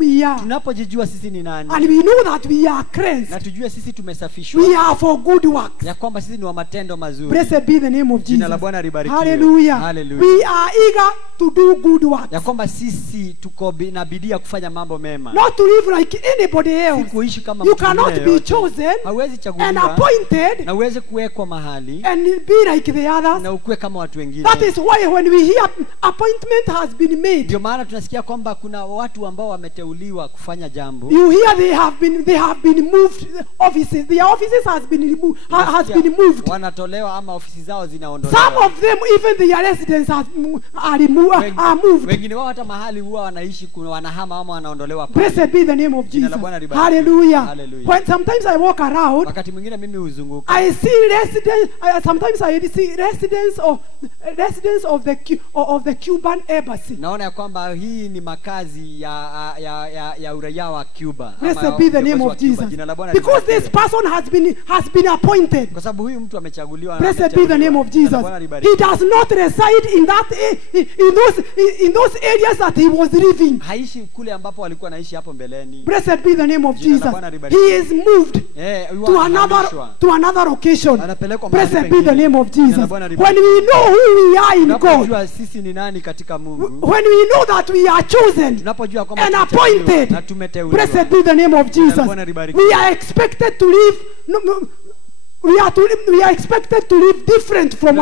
we are, Tunapojijua sisi ni nani and we know that we are na cleansed, tujue sisi we tumesafishwa, are for good works. ya kwamba sisi ni wa matendo mazuri. Blessed be the name of Jina Jesus. la Bwana libarikiwe. Hallelujah. Hallelujah. We are eager to do good works, Ya kwamba sisi tuko na bidii ya kufanya mambo mema, not to live like anybody si else. kuishi kama You mtu mwingine cannot be yeyote. chosen Hauwezi and chaguliwa appointed na uweze kuwekwa mahali and be like the others. na ukue kama watu wengine. That is why when we hear appointment has been made, Ndio maana tunasikia kwamba kuna watu ambao wameteuliwa kufanya jambo. you hear they have been moved offices. Their offices has been moved. Wanatolewa ama ofisi zao zinaondolewa. Some of them even their residence are moved. Wengine wao hata mahali huwa wanaishi kuna wanahama ama wanaondolewa pale. Blessed be the name of Jina la Jesus. Bwana libarikiwe. Hallelujah. Hallelujah. When sometimes I walk around, Wakati mwingine mimi huzunguka. I see sometimes I see residents of the Cuban embassy. Naona ya kwamba hii ni makazi ya uraia wa Cuba. Blessed be the name of Jesus. Jina la Bwana Because this libarikiwe. person has been appointed. Kwa sababu huyu mtu amechaguliwa na Blessed be the name of Jina la Jesus. Bwana He libarikiwe. does not reside in those areas that he was living. Haishi kule ambapo walikuwa naishi hapo mbeleni. Blessed be the name of Jina la Jesus. Bwana libarikiwe. He is moved Huwa to anahamishwa. another location. Anapelekwa mahali Blessed be the pengine. name of Jina Jesus. la Bwana When libarikiwe. we know who we are in God, Tunapojua sisi ni nani katika Mungu, when we know that we are chosen tunapojua kwamba and tumechaguliwa appointed, na tumeteuliwa, blessed be the name of Jina la Jesus, Bwana libarikiwe. we are expected to live. We are expected to live different from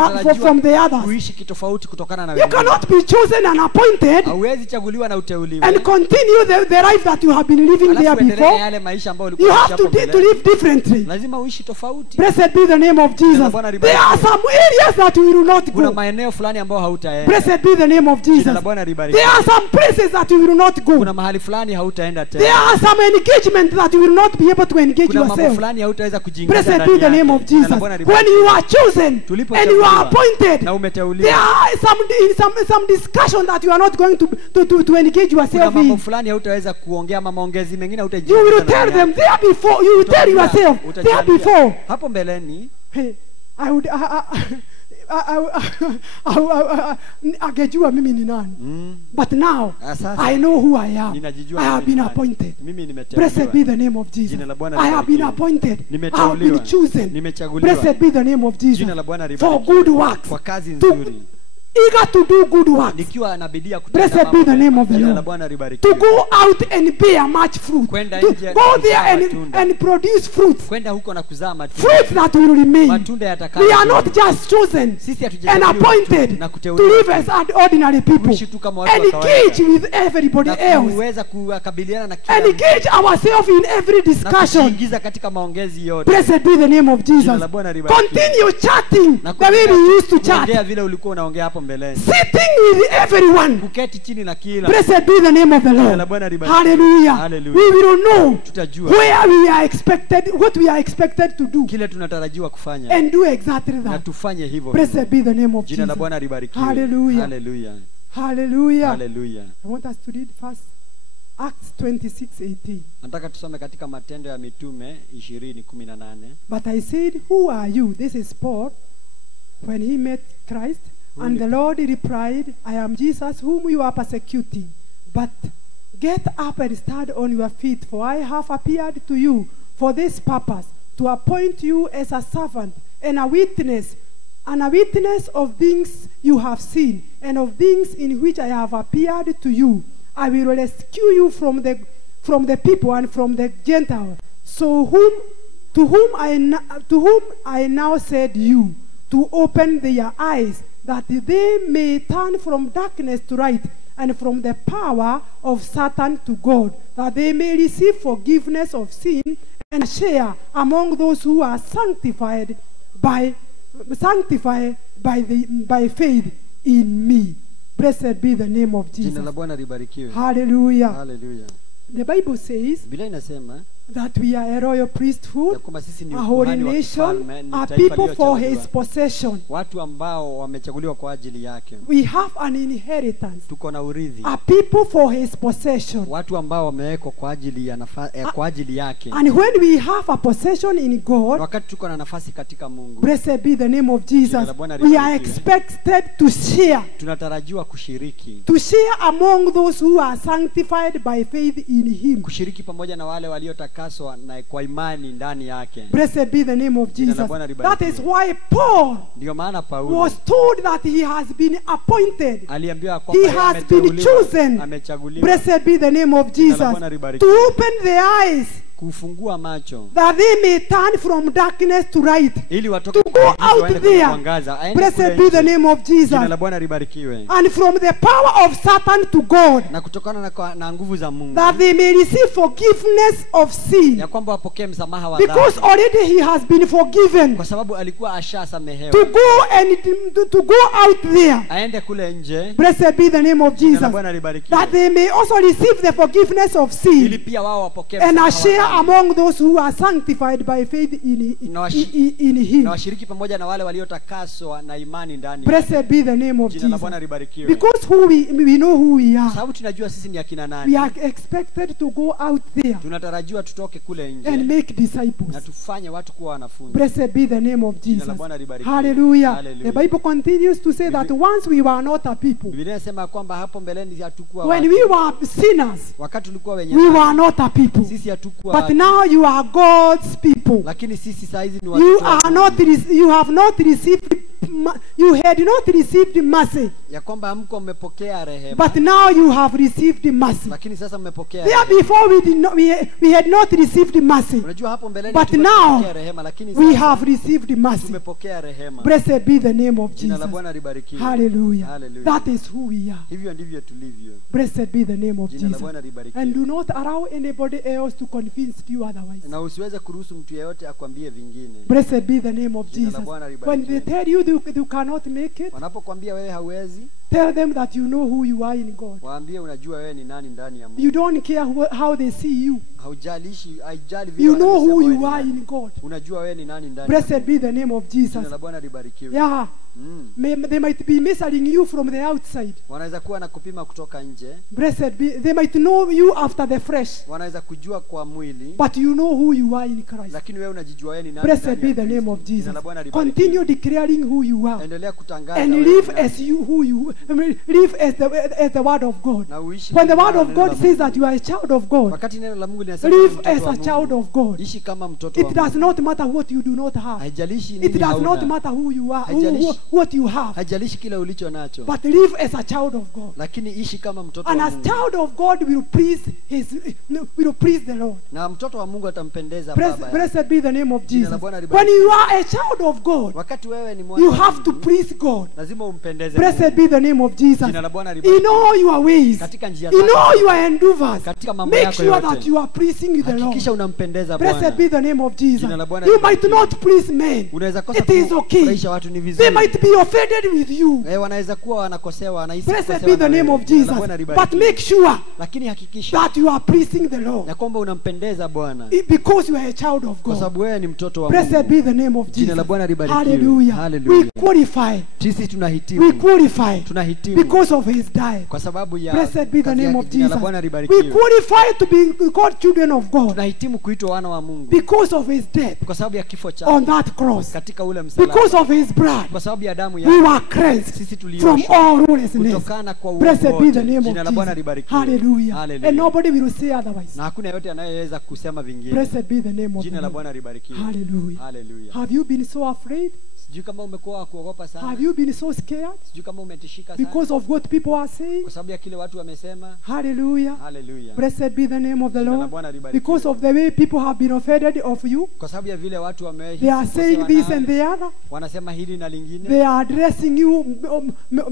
the others. kuishi kitofauti kutokana na You wengine. cannot be chosen and appointed Hauwezi chaguliwa na uteuliwe. and continue the life that you have been living there Alafu endelee before. yale maisha ambayo You ulikuwa have unaishi hapo to mbele. live differently. Lazima uishi tofauti. Blessed be the name of Jesus. Bwana There libarikiwe. are some areas that we will not Kuna go. maeneo fulani ambayo hautaenda. Blessed be the name of Jina Jesus. la Bwana libarikiwe. There are some places that we will not go. Kuna mahali fulani hautaenda There tena. are some engagement that you will not be able to engage Kuna mambo yourself. fulani hautaweza kujiingiza Blessed ndani be the name of yake. Jina la Jesus. Bwana When libarikiwe. you are chosen and Tulipochaguliwa you are appointed, na umeteuliwa. there are some discussion that you are not going to engage Kuna yourself mambo in. fulani hautaweza kuongea, ama maongezi mengine You hautajiingiza will ndani tell yake. them there before. You will tell yourself there Utajiambia, before. hapo mbeleni Hey, angejua mimi ni nani. But now Sasa I know who I am. ninajijua I have mimi been ni nani. appointed. Mimi nimeteuliwa. Blessed be the name of Jesus. Jina la Bwana I have been libarikiwe. appointed. I have Nimeteuliwa. been chosen. Nimechaguliwa. Blessed be the name of Jesus. Jina la Bwana For libarikiwe. good works. Kwa kazi To, nzuri. eager to do good works. Nikiwa na bidii ya kutenda Blessed mambo be the mema. name of the Jina la Lord. Bwana To libarikiwe. go out and bear much fruit. Kwenda To nje go there kuzaa matunda. and produce fruits. Kwenda huko na kuzaa matunda. Fruits that will remain. Matunda yatakayo. We are not just chosen Sisi and hatujachaguliwa appointed na to kuteuliwa live as ordinary people. kuishi tu kama watu wa Engage kawaida. with everybody na else. kuweza kukabiliana na kila mtu. Engage ourselves in every Na discussion. kujiingiza katika maongezi yote. Blessed be the name of Jina Jesus. la Bwana libarikiwe. Continue chatting Na the way we used to kuongea chat. vile ulikuwa unaongea hapo mbeleni. Sitting with everyone. Kuketi chini na kila. Blessed be the name of the Jina la Lord. Bwana libarikiwe. Hallelujah. Hallelujah. We will know Tutajua where we are expected, what we are expected to do, kile tunatarajiwa kufanya and do exactly na that. tufanye hivyo. Blessed be the name of Jina la Jesus. Bwana libarikiwe. Hallelujah. Hallelujah. Hallelujah. Hallelujah. I want us to read first Acts 26:18. Nataka tusome katika Matendo ya Mitume 20:18. But I said, who are you? This is Paul when he met Christ. And the Lord replied, I am Jesus whom you are persecuting. But get up and stand on your feet, for I have appeared to you for this purpose, to appoint you as a servant and a witness of things you have seen, and of things in which I have appeared to you. I will rescue you from the people and from the Gentiles, to whom I now said you, to open their eyes, that they may turn from darkness to light, and from the power of Satan to God, that they may receive forgiveness of sin and share among those who are sanctified by faith in me. Blessed be the name of Jina la Jesus. Bwana libarikiwe. Hallelujah. Hallelujah. The Bible says Biblia inasema that we are a royal priesthood, ya kwamba sisi ni a holy ukuhani wa nation, kifalme, ni a taifa people for his lililochaguliwa. possession. Watu ambao wamechaguliwa kwa ajili yake. We have an inheritance, Tuko na urithi. a people for his possession. Watu ambao wamewekwa kwa ajili ya kwa ajili yake. And when we have a possession in Na God, wakati tuko na nafasi katika Mungu, blessed be the name of Jesus, Jina la Bwana we are libarikiwe. expected to share tunatarajiwa kushiriki. among those who are sanctified by faith in him. Kushiriki pamoja na wale waliotakaswa na kwa imani ndani yake. Blessed be the name of Jina la Jesus. Bwana That libarikiwe. is why Paul Ndio maana Paulo was told that he has been appointed. aliambiwa He kwamba has been chosen. amechaguliwa Blessed be the name of Jina la Jesus. Bwana libarikiwe. To open the eyes kufungua macho that they may turn from darkness to light. ili watoke To go kwa giza out waende kwenye there. mwangaza. Aende Blessed kule be the nje. name of Jina Jesus. la Bwana libarikiwe. And from the power of Satan to God, Na kutokana na nguvu za Mungu that they may receive forgiveness of sin. ya kwamba wapokee msamaha wa Because dhambi. already he has been forgiven. Kwa sababu alikuwa ashasamehewa. To go and to go out there. Aende kule nje. Blessed be the name of Jina la Jesus. Bwana libarikiwe. That they may also receive the forgiveness of Ili sin. pia wao wapokee And msamaha a share wa dhambi. among those who are sanctified by faith in him. Na washiriki pamoja na wale waliotakaswa na imani ndani. Blessed be the name of Jina la Jesus. Bwana libarikiwe. Because we know who we are. Sababu tunajua sisi ni akina We nani. are expected to go out there Tunatarajiwa tutoke kule and nje make disciples. na tufanye watu kuwa wanafunzi. Blessed be the name of Jina Jesus. la Bwana libarikiwe. Hallelujah. Hallelujah. The Bible continues to say that once we were not a people, Biblia inasema kwamba hapo mbeleni hatukuwa when watu. we were sinners, Wakati tulikuwa wenye we dhambi, were not a people. sisi hatukuwa But watu. now you are God's people. Lakini sisi saizi ni You watu wa are Mungu. not. You have not received. You had not received mercy, ya kwamba hamko mmepokea rehema. but now you have received mercy. Lakini sasa mmepokea There rehema. before we had not received mercy, Unajua hapo mbeleni but tulipokea now rehema, lakini we sasa have received mercy. tumepokea rehema. Blessed be the name of Jina la Jesus. Bwana libarikiwe. Hallelujah. Hallelujah. That is who we are. Hivyo ndivyo tulivyo. Blessed be the name of Jina la Jesus. Bwana libarikiwe. And do not allow anybody else to convince you otherwise. Na usiweze kuruhusu mtu yeyote akwambie vingine. Blessed be the name of Jina la Jesus. Bwana libarikiwe. When they tell you you cannot make it, Wanapokuambia wewe hauwezi, tell them that you know who you are in God. waambie unajua wewe ni nani ndani ya Mungu. You don't care how they see you. Haijali vile You know who wanavyosema wewe you ni are nani. in God. Unajua wewe ni nani ndani ya Blessed Mungu. be the name of Jesus. Jina la Bwana libarikiwe. Yeah. They might be measuring you from the outside. Wanaweza kuwa na kupima kutoka nje. Blessed be. They might know you after the flesh, Wanaweza kujua kwa mwili. but you know who you are in Christ. Lakini wewe unajijua wewe ni nani. Blessed ndani be ya the Kristo. name of Jina Jesus. la Bwana libarikiwe. Continue declaring who you are Endelea kutangaza and wewe ni live nani. as live as the word of God. Na uishi When the kulingana word na of neno la God says Mungu. that you are a child of God, Wakati neno la Mungu linasema live mtoto as wa a child Mungu. of God. Ishi kama mtoto It wa does Mungu. not matter what you do not have. Haijalishi It nini does not hauna. matter who you are, Haijalishi. what you have, Haijalishi kile ulicho nacho. but live as a child of God. Lakini ishi kama mtoto And wa as Mungu. child of God will please the Lord. Na mtoto wa Mungu atampendeza baba yake. Blessed be the name of Jina Jesus. la Bwana libarikiwe. When you are a child of God, Wakati wewe ni mwana you wa have to Mungu, please God. lazima umpendeze Blessed Mungu. be the name of Jesus. Jina la Bwana libarikiwe. In all your ways, Katika njia in zako, all your endeavors, katika mambo make yako sure yote, that you are pleasing the hakikisha Lord. unampendeza Blessed Bwana. be the name of Jesus. Jina la Bwana You might libarikiwe. not please men. Unaweza kosa It is okay. kufurahisha watu, ni They vizuri. might be offended with you. Wanaweza kuwa wanakosewa, wanahisi Blessed kukosewa be the na name wewe. of Jina la Jesus. Bwana But libarikiwe. make sure Lakini hakikisha that you are pleasing the Lord ya kwamba unampendeza Bwana. because you are a child of Kwa God. sababu wewe ni mtoto wa Blessed Mungu. be the name of Jina la Jesus. Bwana libarikiwe. Hallelujah. Hallelujah. We qualify. Sisi We tunahitimu. qualify Tunahitimu. because of his dying. Kwa sababu ya Blessed be the kazi name yake. of Jina la Jesus. Bwana We libarikiwe. qualify to be called children of God Tunahitimu kuitwa wana wa Mungu because of his death kwa sababu ya kifo on chake that cross. katika ule msalaba. Because of his blood, Kwa sababu ya damu we yake were cleansed sisi from tulioshwa all lawlessness. kutokana kwa uovu Blessed be the wote. name Jina of la Bwana Jesus. libarikiwe. Hallelujah. Hallelujah. And nobody will say otherwise. Na hakuna yote anayeweza kusema vingine. Blessed be the name of Jina the la Lord. Bwana libarikiwe. Hallelujah. Hallelujah. Have you been so afraid? Sijui kama umekuwa wa kuogopa sana. Have you been so scared Sijui kama umetishika sana because of what people are saying? kwa sababu ya kile watu wamesema. Hallelujah. Hallelujah. Blessed be the name of the Jina la Lord. Bwana libarikiwe. Because of the way people have been offended of you, Kwa sababu ya vile watu they are saying this and the other. wanasema hili na lingine. They are addressing you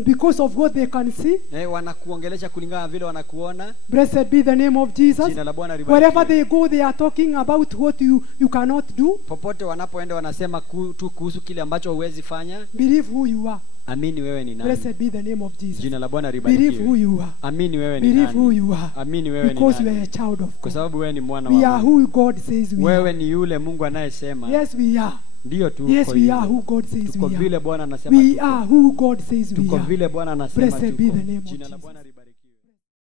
because of what they can see. Wanakuongelesha kulingana na vile wanakuona. Blessed be the name of Jesus. Jina la Bwana libarikiwe. Wherever they go, they are talking about what you cannot do. Popote wanapoenda wanasema tu kuhusu kile ambacho ambacho huwezi fanya, Believe who you are. amini wewe ni nani. Blessed be the name of Jesus. Jina la Bwana Believe who libarikiwe. you are. Amini wewe ni Believe who nani. you are. Amini wewe ni Because you are nani. a child of Kwa God. sababu wewe ni mwana We wa are Mungu. who God says we Wewe are. ni yule Mungu anayesema. Yes, we are. Ndio tu Yes, uko we hivyo. are who God says Tuko we vile are. Bwana anasema We tuko. are who God says we Tuko are. vile Bwana anasema Blessed be tuko. the name of Jina la Jesus. Bwana